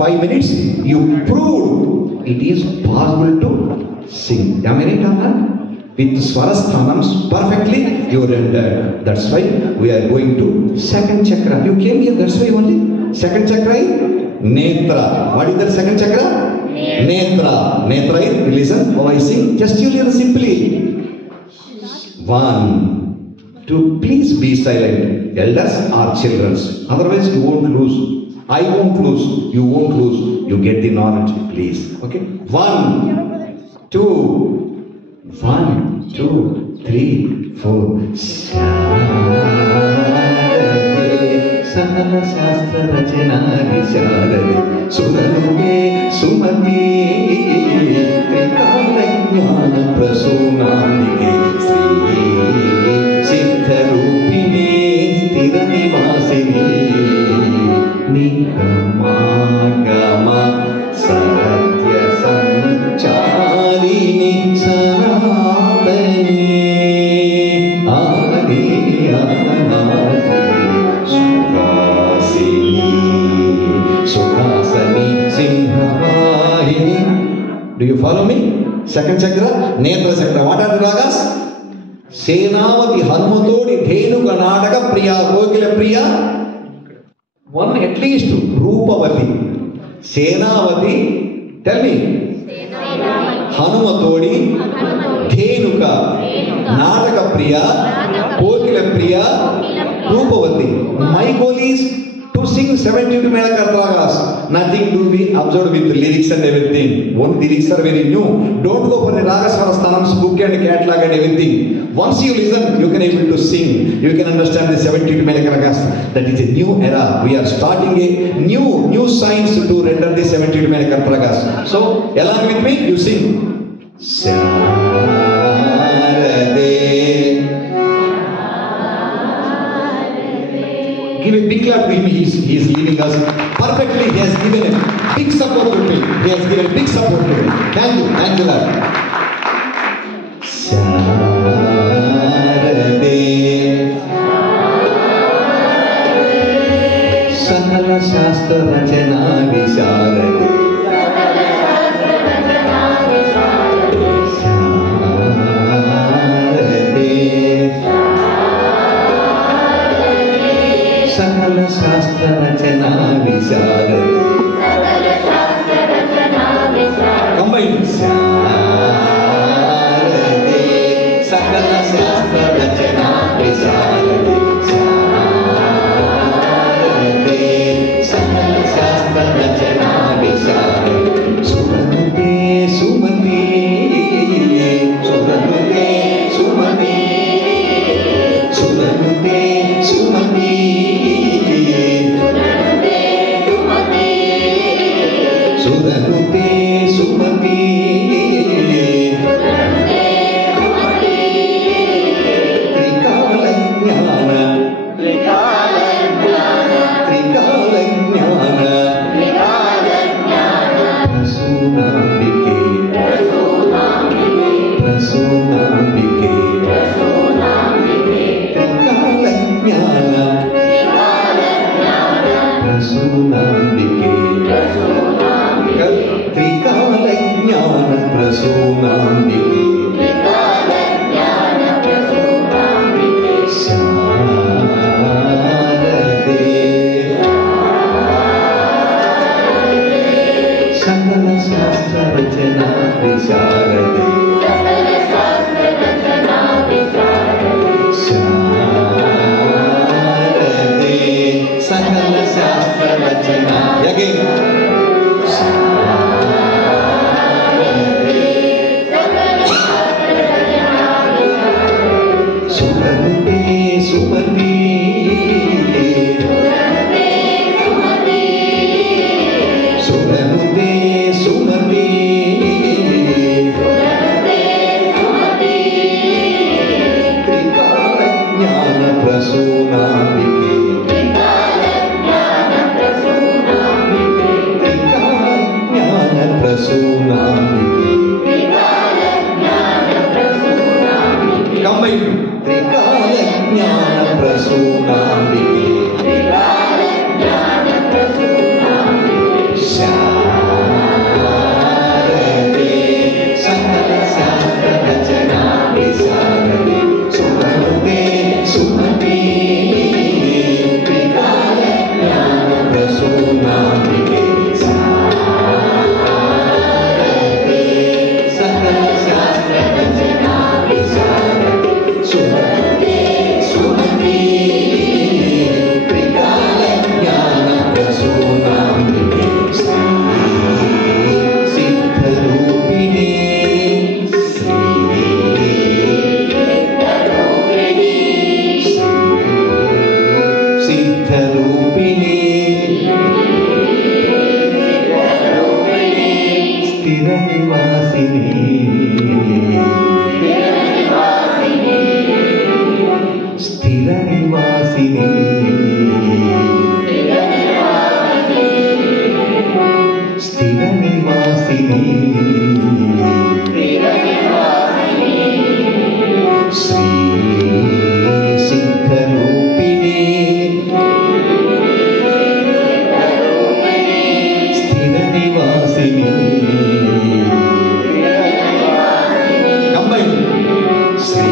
5 minutes, you proved it is possible to sing. Am I right on that? With Swarasthanams perfectly, you rendered. That's why we are going to second chakra. You came here, that's why only. Second chakra is Netra. What is that second chakra? Netra. Netra is, listen, how I sing. Just you listen simply. 1, 2, please be silent. Elders or children. Otherwise you won't lose. I won't lose. You won't lose. You get the knowledge, please. Okay? 1, 2, 1, 2, 3, 4. Sakala Shastra Rachana Visharade Sudanuke Sumati Trikala Jnana Prasunamike Sri Siddharupini Stiranivasini Nikamagama Saratya Sancharini Sanatani Adi Anadi Sukhasani Simhavahini. Do you follow me? Second chakra, Netra chakra. What are the ragas? Senavati, Hanumatodi, Dhenu, Karnataka, Priya, Kokila Priya. One at least, Rupavati. Senavati, tell me. Hanumatodi, Dhenuka, Nataka Priya, Kokila Priya, Rupavati. My goal is to sing 72 Ragas. Nothing to be observed with lyrics and everything. One lyrics are very new. Don't go for the Ragas Swarasthanams book and catalog and everything. Once you listen, you can able to sing. You can understand the 72 Ragas. That is a new era. We are starting a new science to render the 72 Ragas. So, along with me, you sing. Give a big clap to him. He is leading us perfectly. He has given a big support to me. He has given a big support to me. Thank you, Lord. Sakala Shastra Rachana Visharade Sakala Shastra Rachana Visharade. Combine. Sharade Sakala Shastra Rachana Visharade. Sharade Sakala Shastra Rachana Visharade. Suranute Sumati Suranute Sumati Suranute Sumati Sudanute Sumati Trikala Jnana Prasunambike Prasunambike Trikala Jnana Prasunambike Trikala Jnana Prasunambike Sharade Sakala Shastra Rachana Visharade Sharade Sakala Shastra Rachana. Again. Suranute Sumati Suranute Sumati Trikala Jnana Prasunambike Trikala Jnana Prasunambike. Combine. Trikala Jnana Prasunambike. Sharade Shri సిద్ధరూపిణి స్థిర నివాసిని combine Shri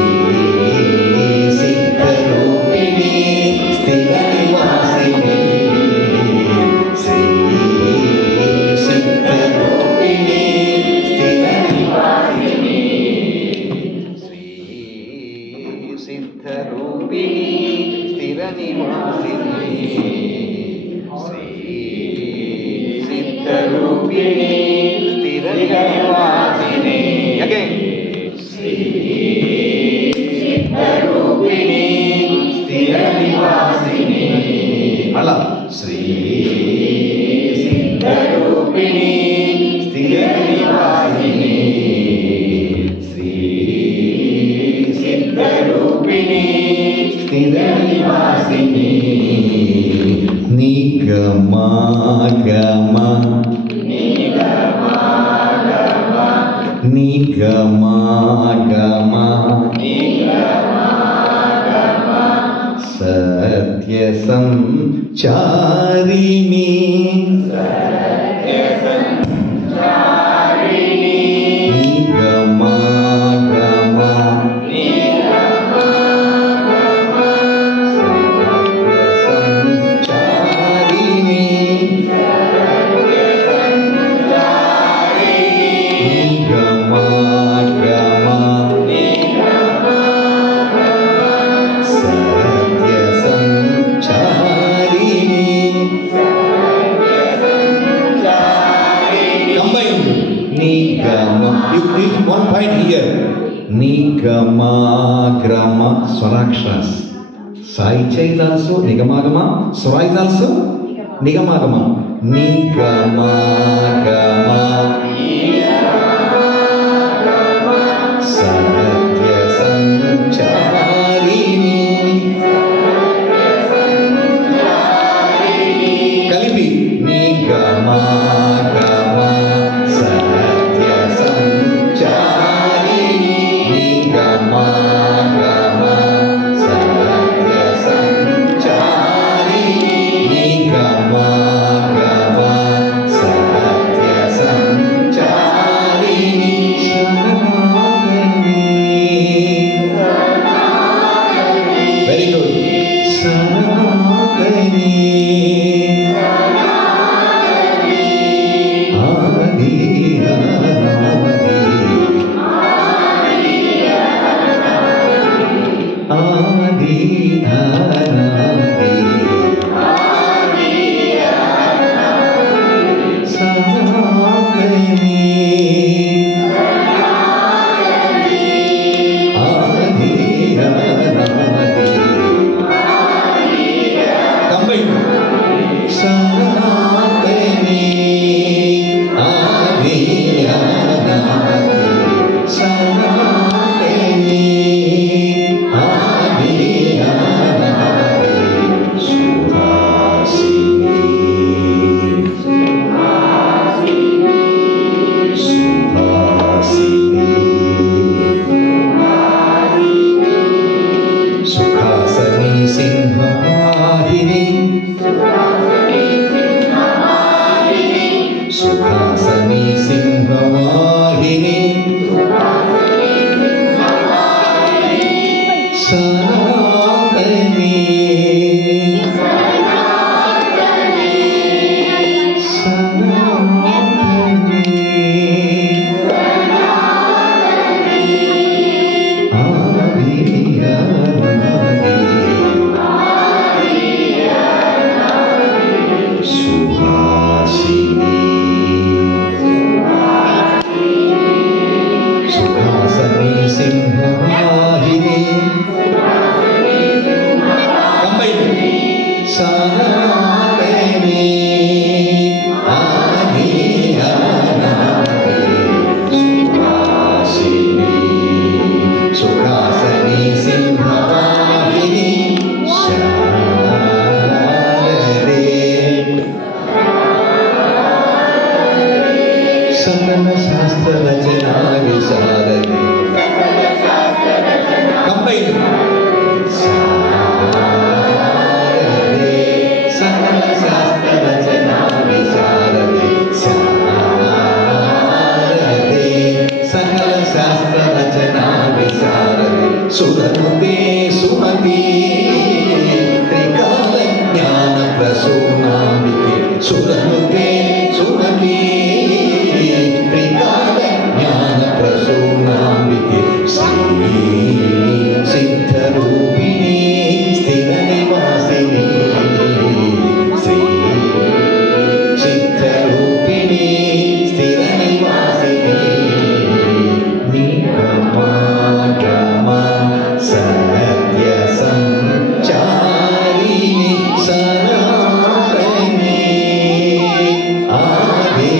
సిద్ధరూపిణి స్థిర నివాసిని శ్రీ సిద్ధరూపిణి స్థిర నివాసిని శ్రీ సిద్ధరూపిణి స్థిర నివాసిని శ్రీ సిద్ధరూపిణి స్థిర నివాసిని again Shri సిద్ధరూపిణి స్థిర నివాసిని అలా శ్రీ సిద్ధరూపిణి స్థిర నివాసిని శ్రీ సిద్ధరూపిణి స్థిర నివాసిని నిగమాగమ నిగమాగమ సత్య సంచారిణి నిగమాగమ సంచారిణి నిగమాగమ సత్య సంచారిణి combine nigama you need one point here nigama grama swarakshas sai is also nigamagama swara is also nigamagama nigama gama satya sancharini kalipi nigama gama satya sancharini nigama gama satya sancharini nigama gama satya sancharini sanadani very good sanadani Adi సుఖాసని Simhavahini Sanatani Simhavahini సురనుతే Sumathi త్రికాల జ్ఞాన ప్రసూనాంబికే సురనుతే సుమతి త్రికాల జ్ఞాన ప్రసూనాంబికే శ్రీ సిద్ధరూపిణి స్థిర నివాసిని శ్రీ సిద్ధరూపిణి స్థిర నివాసిని నీలమాటమా సత్య సంచారిణి సనాతని ఆది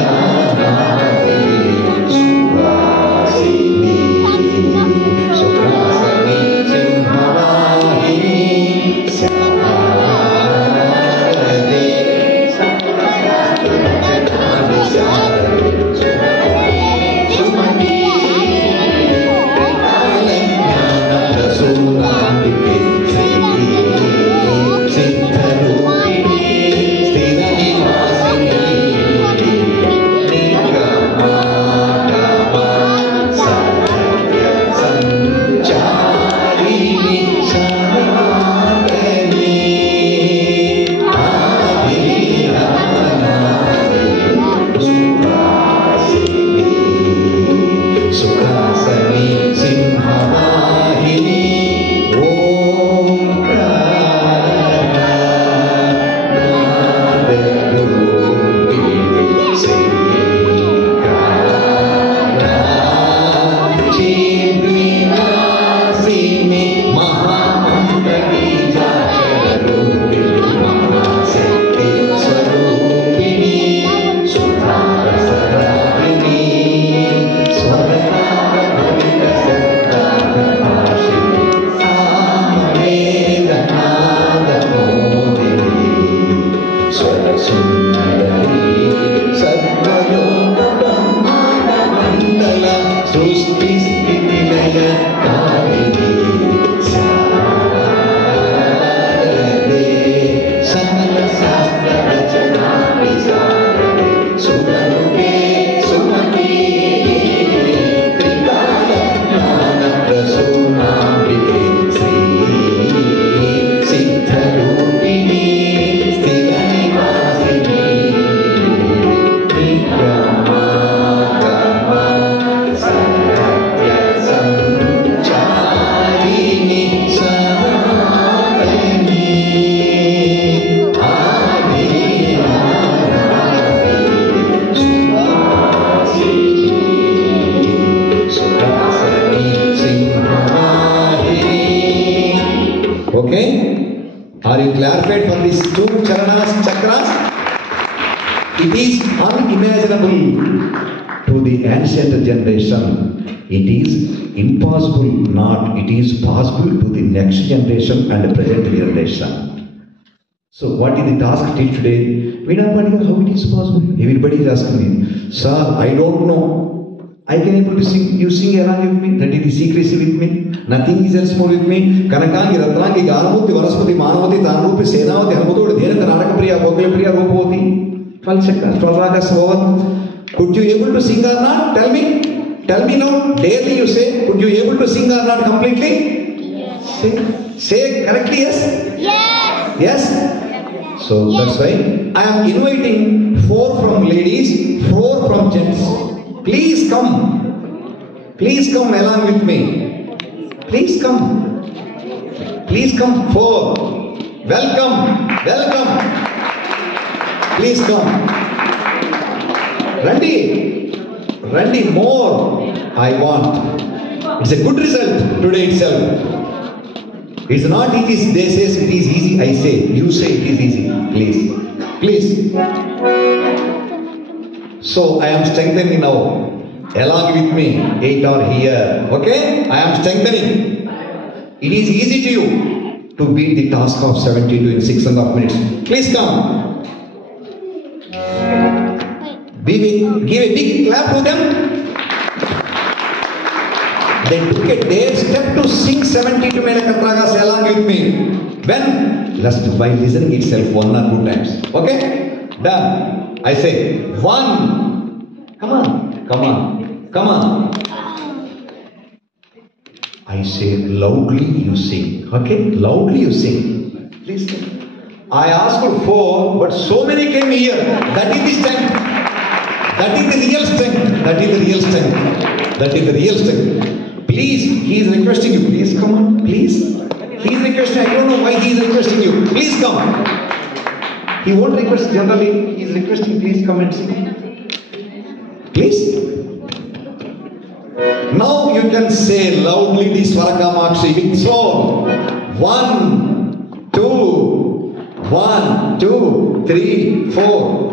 అనాది సువాసిని సుఖాసని సింహవాహిని శారదే శారదే శారదే సుమతి జ్ఞాన ప్రసూనాంబికే శ్రీ సిద్ధరూపిణి స్థిర నివాసిని నీలమాటమా సత్య సంచారిణి సనాతని ఆది అనాది సువాసిని సుఖాసని సింహవాహిని ఓంకారనాదరూపిణి శ్రీకారాచిద్విలాసిని మహామంత్రబీజాక్షరరూపిణి మహాశక్తి స్వరూపిణి సుధారసరాగిణి స్వరనామభవిత సత్తాభాషిణి సామవేదనాదమోదిని స్వరసుందరి సర్వలోక బ్రహ్మాండ మండల సృష్టి స్థితి లయ కారిణి శారదే సకల శాస్త్ర రచనా విశారదే సురనుతే సుమతి త్రికాల జ్ఞాన ప్రసూనాంబికే శ్రీ సిద్ధరూపిణి స్థిర నివాసిని నీలమాటమా సత్య సంచారిణి సనాతని ఆది అనాది సువాసిని సుఖాసని Simhavahini. Okay? Are you clarified from these two charanas, chakras? It is unimaginable to the ancient generation. It is impossible, not it is possible to the next generation and the present generation. So what is the task till today? We don't know how it is possible. Everybody is asking me, sir, I don't know. I can able to sing. You sing along with me. That is the secrecy with me. Nothing is else more with me. Kanakangi, Ratrangi, Ganamuti, Vanaspati, Manavati, Tanupi, Senavati, Hanutu, Dena, Karaka Priya, Gokul Priya, Gopoti. 12 seconds, 12 ragas over. Could you able to sing or not? Tell me. Tell me now. Daily you say. Could you able to sing or not completely? Yes. Say correctly yes. Yes. Yes. So that's why I am inviting 4 from ladies, 4 from gents. Please come. Please come along with me. Please come. Please come. 4. Welcome. Welcome. Please come. Randi. Randi more. I want. It's a good result today itself. It's not easy. They say it is easy. I say. You say it is easy. Please. Please. So I am strengthening now. Along with me. 8 are here. Okay? I am strengthening. It is easy to you to beat the task of 72 in 6.5 minutes. Please come. Give a big clap to them. They took a dare step to sing 72 Menakatragas along with me. When? Just by listening itself 1 or 2 times. Okay? Done. I say 1. Come on. Come on. Come on. I say loudly you sing. Okay? Loudly you sing. Please. I asked for 4, but so many came here. That is the strength. That is the real strength. That is the real strength. That is the real strength. Please, he is requesting you. Please come on. Please. He is requesting. I don't know why he is requesting you. Please come. He won't request generally. He is requesting. Please come and sing. Please. Now you can say loudly the Swarakamakshi with soul. 1, 2, 1, 2, 3, 4.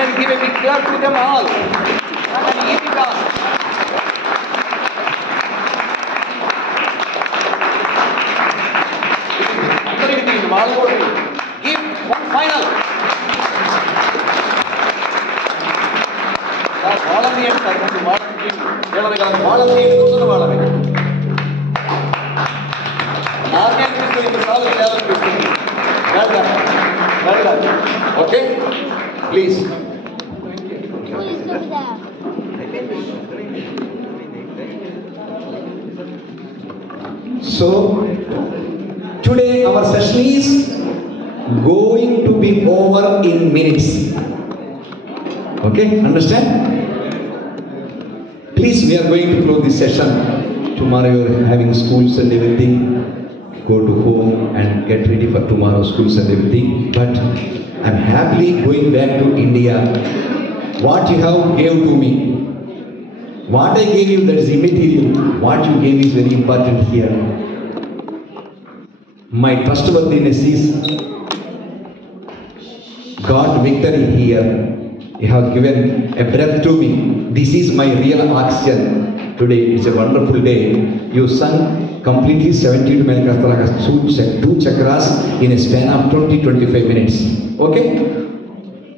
and give a big clap to them all. Not an easy task. Give one final. Volunteer, Well done. Okay? Please. Who is the staff? So, today our session is going to be over in minutes. Okay? Understand? Please, we are going to close this session. Tomorrow you are having schools and everything. Go to home and get ready for tomorrow's schools and everything. But I'm happily going back to India. What you have gave to me. What I gave you, that is immaterial. What you gave is very important here. My trustworthiness is got victory here. You have given a breath to me. This is my real oxygen. Today it's a wonderful day. You sung completely 72 Melakastragas, two chakras in a span of 20-25 minutes. Okay?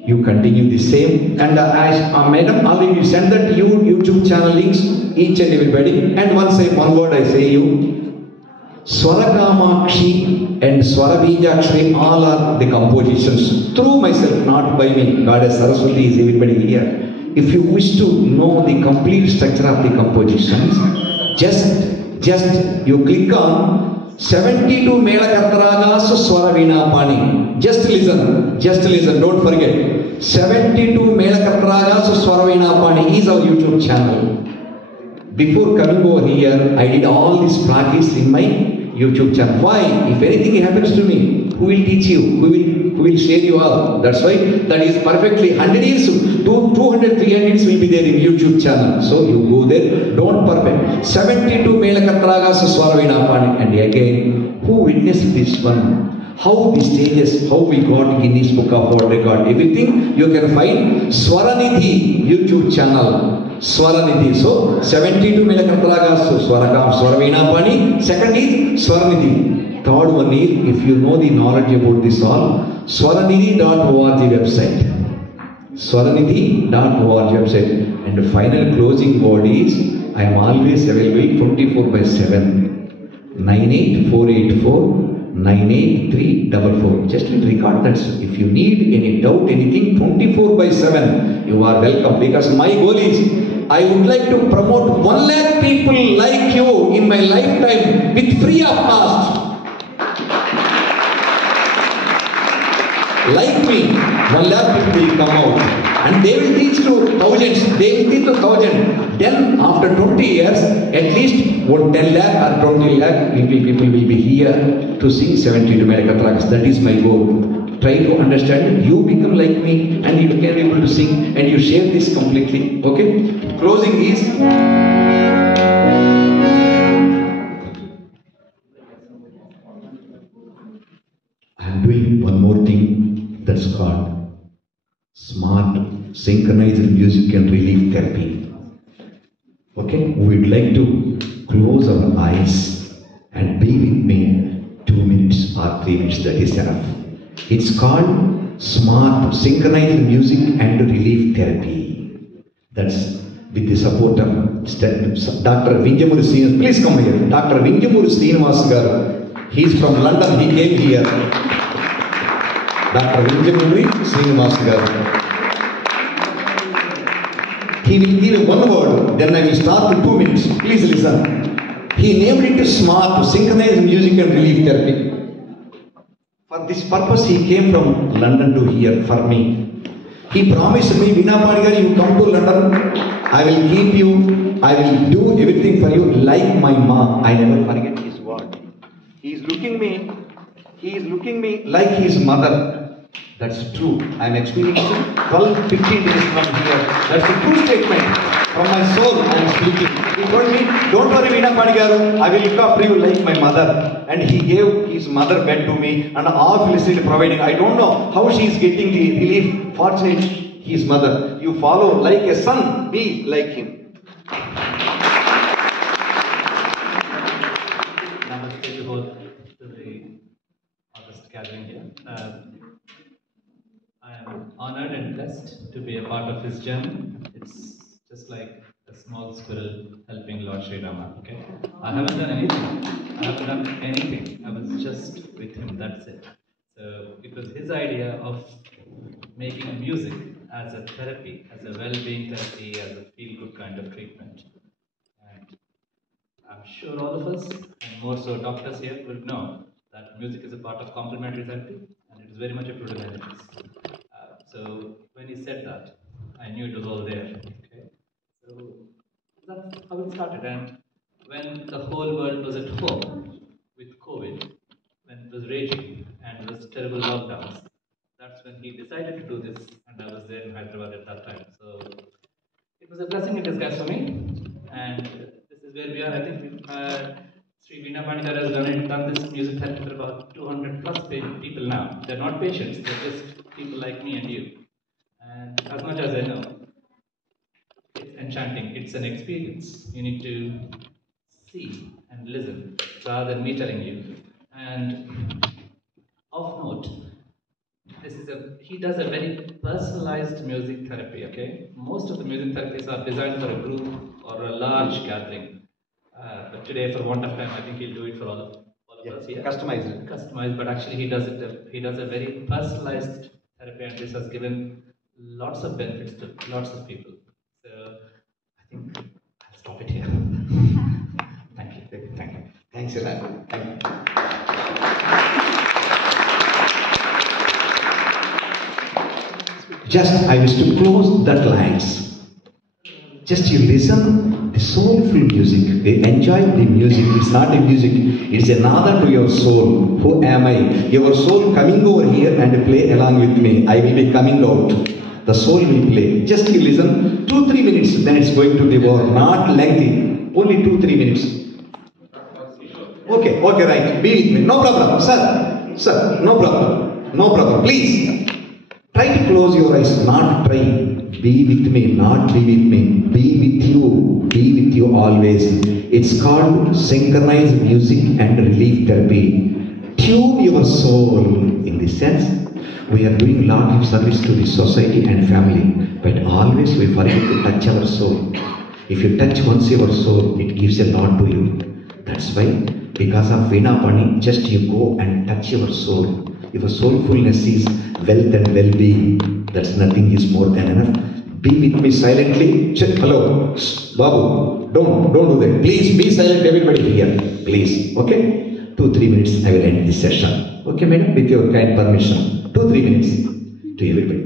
You continue the same. And madam, already you send that YouTube channel links, each and everybody. And one word I say you. Swarakamākṣi and Swarabījakṣri, all are the compositions through myself, not by me. Goddess Saraswati is everybody here. If you wish to know the complete structure of the compositions, just you click on 72 Melakatragas Swaravinapani. Just listen, don't forget. 72 Melakatragas Swaravinapani is our YouTube channel. Before coming over here, I did all this practice in my YouTube channel. Why? If anything happens to me, who will teach you? Who will share you all? That's why that is perfectly 100 years, 200, 300 will be there in YouTube channel. So you go there, don't perfect. 72 Melakatragas Swaravinapani. And again, who witnessed this one? How the stages, how we got Guinness Book of World Record, everything you can find Swaranidhi YouTube channel. Swaranidhi. So 72 Melakatragas Swaravinapani. Second is Swaranidhi. Third one is, if you know the knowledge about this all, Swaranidhi.org website. Swaranidhi.org website. And the final closing word is, I am always available 24/7. 98484 98344. Just record that. If you need any doubt, anything, 24/7, you are welcome. Because my goal is, I would like to promote 1 lakh people like you in my lifetime with free of cost. Like me, 1 lakh people will come out and they will teach to thousands. They will teach to thousands. Then after 20 years, at least 10 lakh or 20 lakh people will be here to sing 72 Melakatragas. That is my goal. Try to understand. You become like me and you can be able to sing and you share this completely. Okay? Closing is, I am doing one more thing that's called smart synchronized music and relief therapy. Okay? We would like to close our eyes and be with me 2 minutes or 3 minutes. That is enough. It's called smart synchronized music and relief therapy. That's with the support of Dr. Vinjamuri Srinivas. Please come here. Dr. Vinjamuri Srinivas garu. He's from London. He came here. Dr. Vinjamuri Srinivas garu. He will give one word, then I will start with 2 minutes. Please listen. He named it smart synchronized music and relief therapy. For this purpose, he came from London to here for me. He promised me, Veena Panigar, you come to London, I will keep you, I will do everything for you like my mom. I never forget his word. He is looking me like his mother. That's true. I am experiencing 12, 15 days from here. That's a true statement. From my soul, I am speaking. He told me, don't worry, Veena Panigaru, I will look after you like my mother. And he gave his mother bed to me and all felicity providing. I don't know how she is getting the relief. Fortunately, his mother. You follow like a son, be like him. Namaste to both to the August gathering here. I am honored and blessed to be a part of his journey. It's just like a small squirrel helping Lord Sri Rama. Okay, I haven't done anything. I haven't done anything. I was just with him. That's it. So it was his idea of making music as a therapy, as a well-being therapy, as a feel-good kind of treatment. And I'm sure all of us, and more so doctors here, will know that music is a part of complementary therapy, and it is very much a fluid energies. So when he said that, I knew it was all there. Okay, so that's how it started. And when the whole world was at home with COVID, when it was raging and it was terrible lockdowns, that's when he decided to do this, and I was there in Hyderabad at that time. So it was a blessing in disguise for me, and this is where we are. I think Sri Veena Pandikar has done this music therapy for about 200 plus people now. They're not patients, they're just people like me and you. And as much as I know, it's enchanting, it's an experience. You need to see and listen rather than me telling you. And of note, he does a very personalized music therapy. Okay, most of the music therapies are designed for a group or a large gathering. But today, for want of time, I think he'll do it for all of us here. Customized. Customized, but actually he does it. He does a very personalized therapy, and this has given lots of benefits to lots of people. So I think I'll stop it here. Thank you. Thank you. Thanks a lot. Thank you. Just I wish to close that lines. Just you listen the soulful music. Enjoy the music. It's not a music. It's another to your soul. Who am I? Your soul coming over here and play along with me. I will be coming out. The soul will play. Just you listen 2-3 minutes. Then it's going to be over. Not lengthy. Only 2-3 minutes. Okay, right. Be with me. No problem. Sir, no problem. No problem. Please. Try to close your eyes. Not try. Be with me. Not be with me. Be with you. Be with you always. It's called synchronized music and relief therapy. Tune your soul. In this sense, we are doing lot of service to the society and family. But always we forget to touch our soul. If you touch once your soul, it gives a lot to you. That's why, because of Veena Pani, just you go and touch your soul. If a soulfulness is wealth and well-being, that's nothing is more than enough. Be with me silently. Check. Hello, Babu. Don't do that. Please be silent, everybody here. Please. Okay. 2-3 minutes. I will end this session. Okay, madam. With your kind permission. 2-3 minutes to everybody.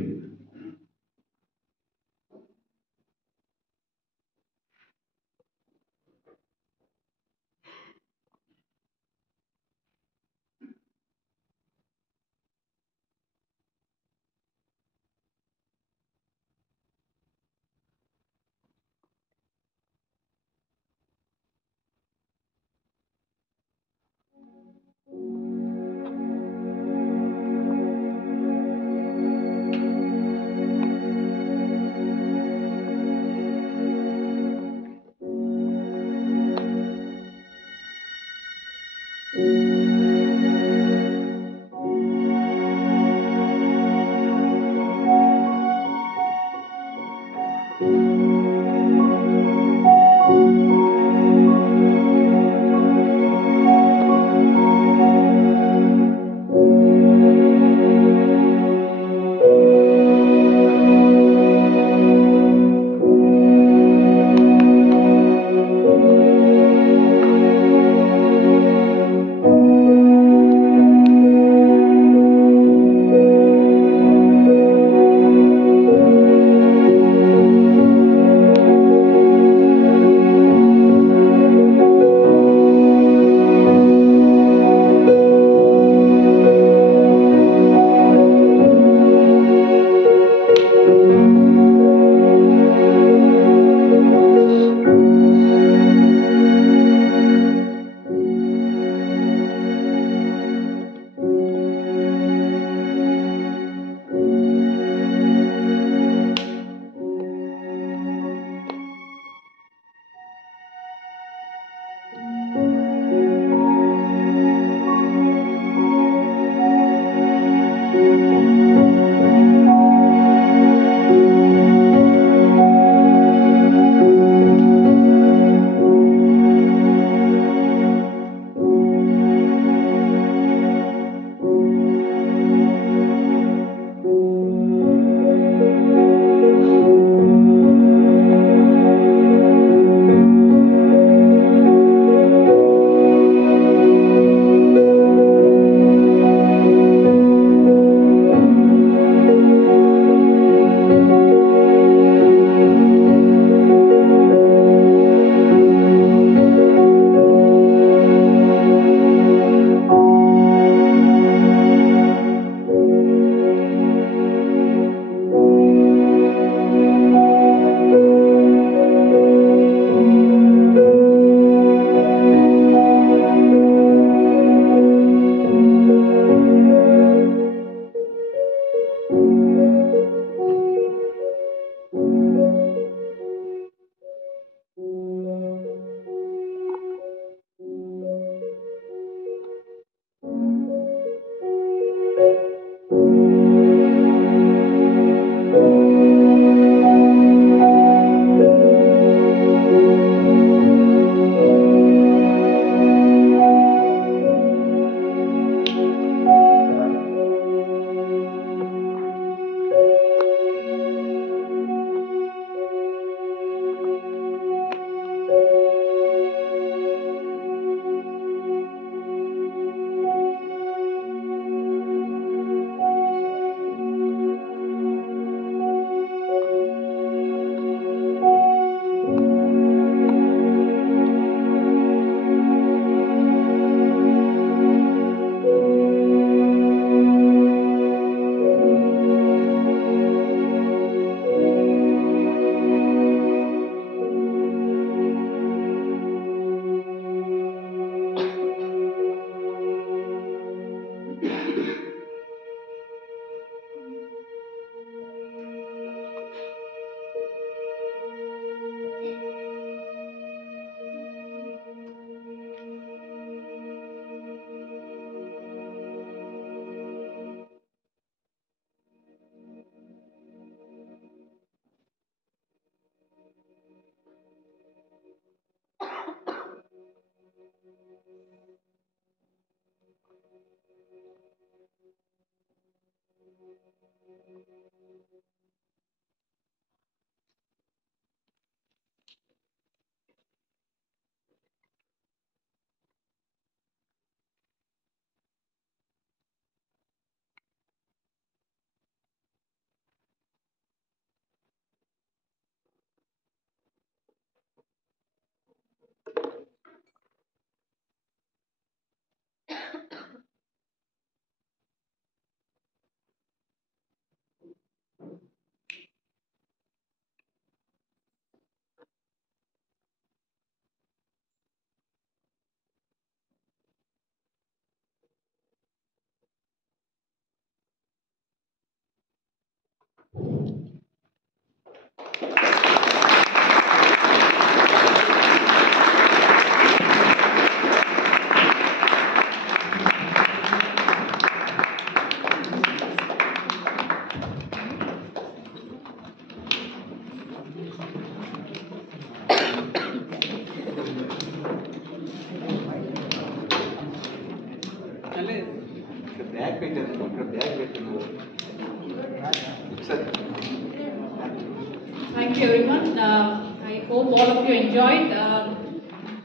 Thank you everyone. I hope all of you enjoyed.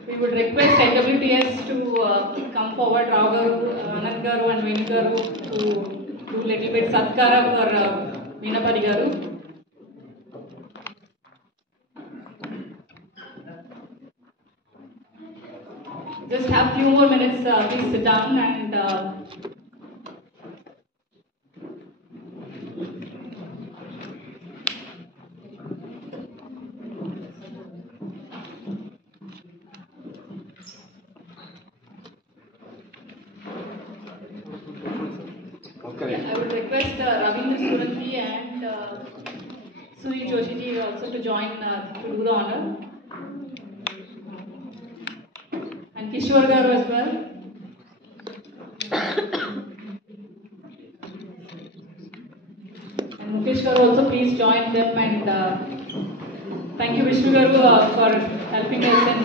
We would request NWTS to come forward, Rao Garu, Anand Garu and Venu Garu to do little bit satkara for Meenapadi Garu. Just have few more minutes, please sit down and I would request Ravindra Surangi and Suri Joshi ji also to join to do the honor. And Kishore Garu as well. And Mukesh Garu also please join them and thank you Vishnu Garu for helping us in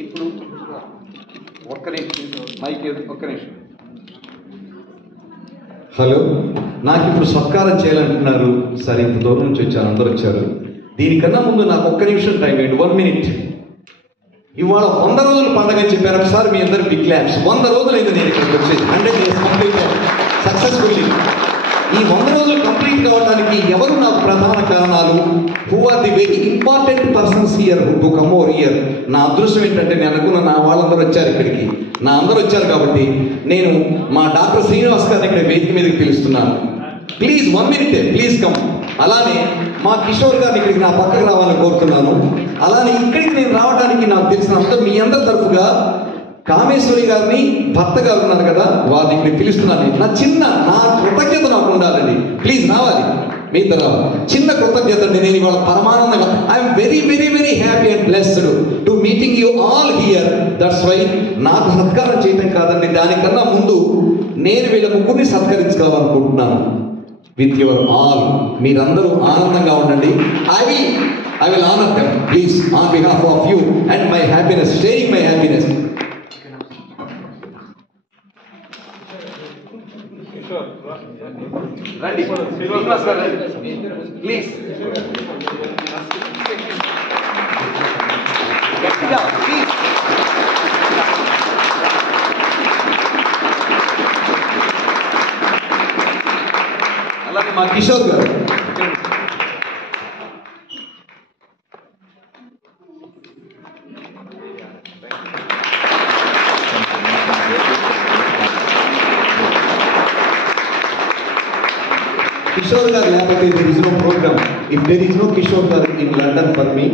ఇప్పుడు ఒక్క నిమిషం mic ఒక్క నిమిషం. Hello, నాకు ఇప్పుడు సత్కారం చేయాలంటున్నారు. సరే, ఇంత దూరం నుంచి వచ్చారు, అందరూ వచ్చారు. దీనికన్నా ముందు నాకు ఒక్క నిమిషం టైం వేయండి, 1 minute. ఇవాళ 100 రోజులు పండగ అని చెప్పారు. ఒకసారి మీ అందరు బిగ్ క్లాప్స్. 100 రోజులైంది నేను ఇక్కడికి వచ్చేది. 100 days కంప్లీట్ సక్సెస్ఫుల్లీ. ఈ 100 రోజులు కంప్లీట్ కావడానికి ఎవరు నాకు ప్రధాన కారణాలు? Who are the very important persons here to come over here. నా అదృష్టం ఏంటంటే నేను అనుకున్న నా వాళ్ళందరూ వచ్చారు ఇక్కడికి. నా అందరూ వచ్చారు కాబట్టి నేను మా డాక్టర్ శ్రీనివాస్ గారిని ఇక్కడ వేదిక మీదకి పిలుస్తున్నాను. Please 1 minute, please come. అలానే మా కిషోర్ గారిని ఇక్కడికి నా పక్కకు రావాలని కోరుతున్నాను. అలానే ఇక్కడికి నేను రావడానికి నాకు తెలిసినంత మీ అందరి తరఫుగా కామేశ్వరి గారిని, భర్త గారు ఉన్నారు కదా, వారిని ఇక్కడ పిలుస్తున్నాను. నా కృతజ్ఞత నాకు ఉండాలండి. ప్లీజ్ రావాలి, మీ ఇద్దరు చిన్న కృతజ్ఞత అండి. నేను ఇవాళ పరమానందంగా I'm very very very happy and blessed to meeting you all here. That's why నాకు సత్కారం చేయడం కాదండి, దానికన్నా ముందు నేను వీళ్ళ ముగ్గురిని సత్కరించుకోవాలనుకుంటున్నాను. విత్ యువర్ ఆల్, మీరందరూ ఆనందంగా ఉండండి. I will honor them, please, on behalf of you and my happiness, sharing my happiness. రండి శ్రీనివాస్ గారు రండి ప్లీజ్. గట్టిగా ప్లీజ్. అలాగే మా కిషోర్ గారు. Kishore Gar లేకపోతే there is no program. If there is no Kishore Gar in London for me,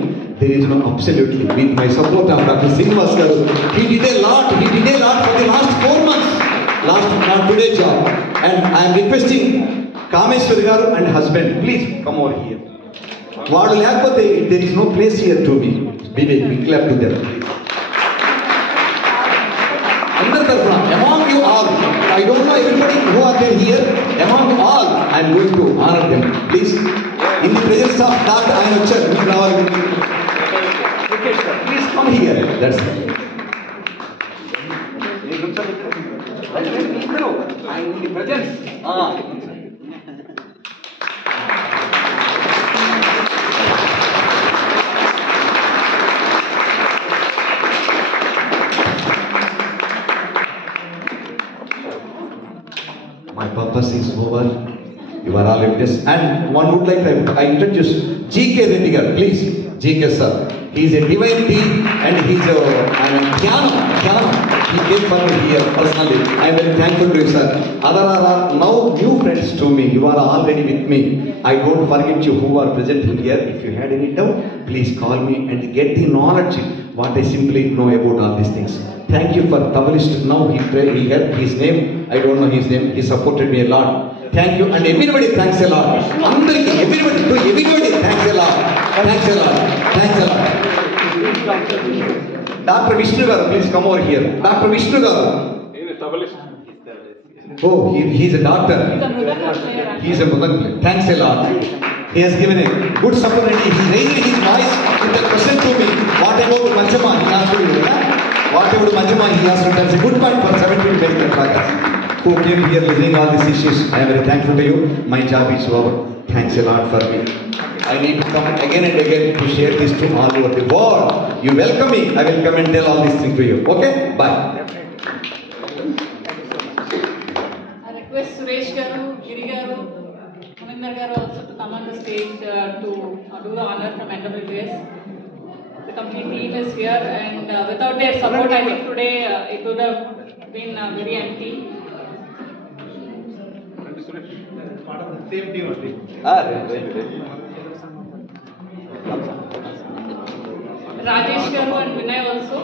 there is no absolutely. With my support of Dr. Srinivas Garu, he did a lot for the last 4 months. Not today job. And I am requesting Kameshwari Garu and husband, please come over here. వాడు లేకపోతే there is no place here to be. We clap to them. అందరి తరఫున among you all, I don't know everybody who are there here, among all I am going to honor them. Please, in the presence of Dr. ఆయన వచ్చారు, మీకు రావాలి. Please come here. That's it. ఇద్దరు ఆయన presence My purpose is over. You are all witness. And one would like to introduce G.K. Reddy garu. Please, G.K. sir. He is a divine tea and he is a Dhyana. He came for me here personally. I am very thankful to you, sir. Other are now new friends to me. You are already with me. I don't forget you who are present here. If you had any doubt, please call me and get the knowledge what I simply know about all these things. Thank you for Kabbalist. Now he helped his name. I don't know his name. He supported me a lot. Thank you. And everybody thanks a lot. Everybody thanks a lot. Thanks a lot. Thanks a lot. Dr. Vishnu garu, please come over here. Dr. Vishnu garu. Oh, he is a doctor. He is a mudang player. Thanks a lot. He has given a good support and he raised his voice with a question to me. What about Manchama? He asked me. What about Manchama? He asked me. That's a good point for 17 basic trackers who came here listening all these issues. I am very thankful to you. My job is over. Thanks a lot for me. I need to come again and again to share this to all over the world. You welcome me. I will come and tell all these things to you. Okay? Bye. I request Suresh Garu, Giri Garu, Maninder Garu also to come on the stage to do the honor from NWS. The complete team is here and without their support I think today it would have been very empty. same team only. Rajesh Garu and Vinay also.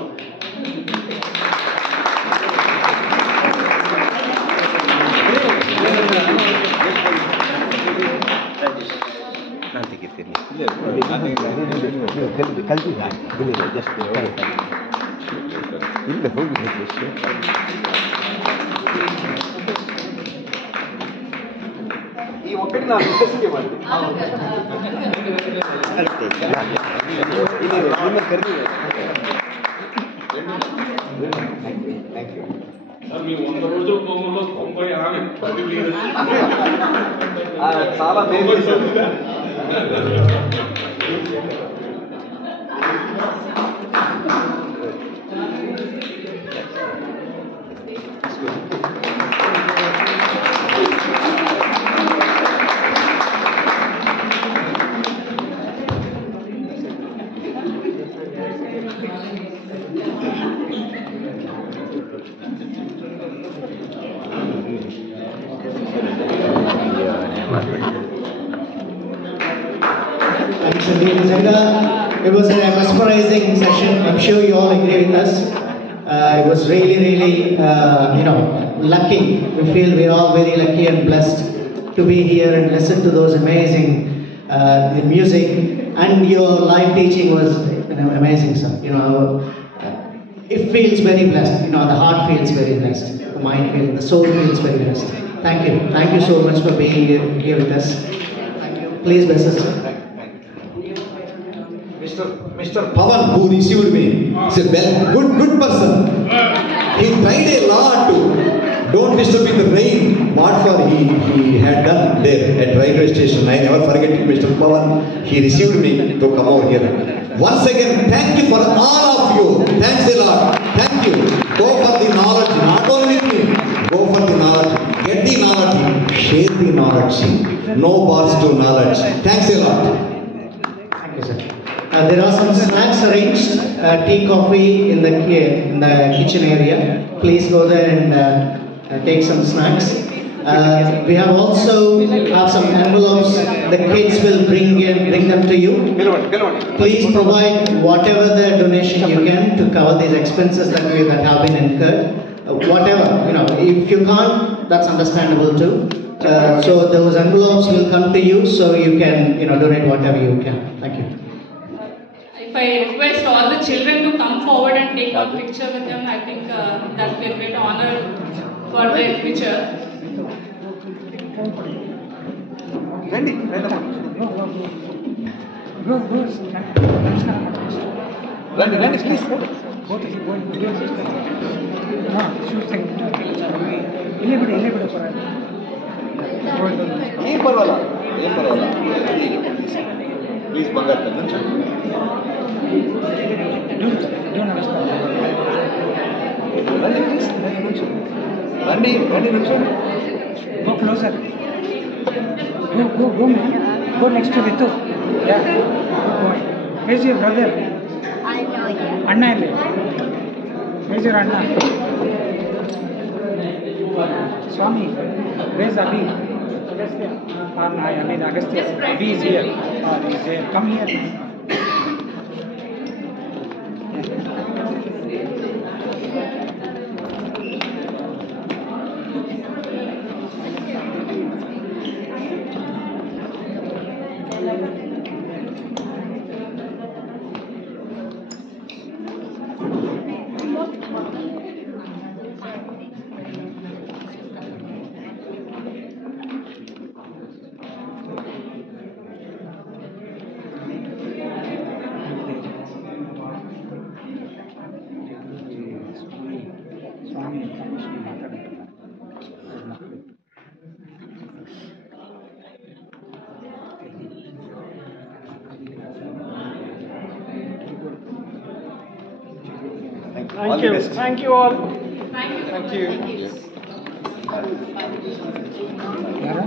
ఈ ఒక్కటి నా మిస్సెస్కి ఇవ్వండి. చాలా మేలు చేశారు. It was a mesmerizing session. I'm sure you all agree with us. It was really, lucky. We feel we're all very lucky and blessed to be here and listen to those amazing music. And your live teaching was amazing, sir. It feels very blessed. The heart feels very blessed. The mind feels, the soul feels very blessed. Thank you. Thank you so much for being here with us. Thank you. Please bless us. Mr. Pavan, who received me, is a good person. He tried a lot to don't disturb in the rain. What for he had done there at railway station. I never forget it, Mr. Pavan. He received me to come over here. Once again, thank you for all of you. Thanks a lot. Thank you. Go for the knowledge, not only with me. Go for the knowledge. Get the knowledge. Share the knowledge. No bars to knowledge. Thanks a lot. Thank you, sir. There are some snacks arranged, tea, coffee in the kitchen area. Please go there and take some snacks. We have also some envelopes. The kids will bring them to you. Please provide whatever the donation you can to cover these expenses that have been incurred. Whatever, if you can't, that's understandable too. So those envelopes will come to you, so you can donate whatever you can. Thank you. If I request all the children to come forward and take a picture with them, I think that will be a great honor for their future. రండి please. ಇಲ್ಲೇ ಬಿಡು ಪರವಾಗಿಲ್ಲ. ಏನ್ ಪರವಾಗಿಲ್ಲ, ಏನ್ ಪರವಾಗಿಲ್ಲ. Please ಬಂಗಾರ రండి ప్లీజ్, రండి రండి నుంచోండి. Go closer. Go next to Ritu. Yeah. Good boy. Where's your brother? Anna ಇಲ್ಲಿ. Where's your Anna? Swami. Where's Abhi? Agastya. I mean Agastya. Abhi is here. He is here. Come here. Thank you. Thank you all. Thank you. Thank you.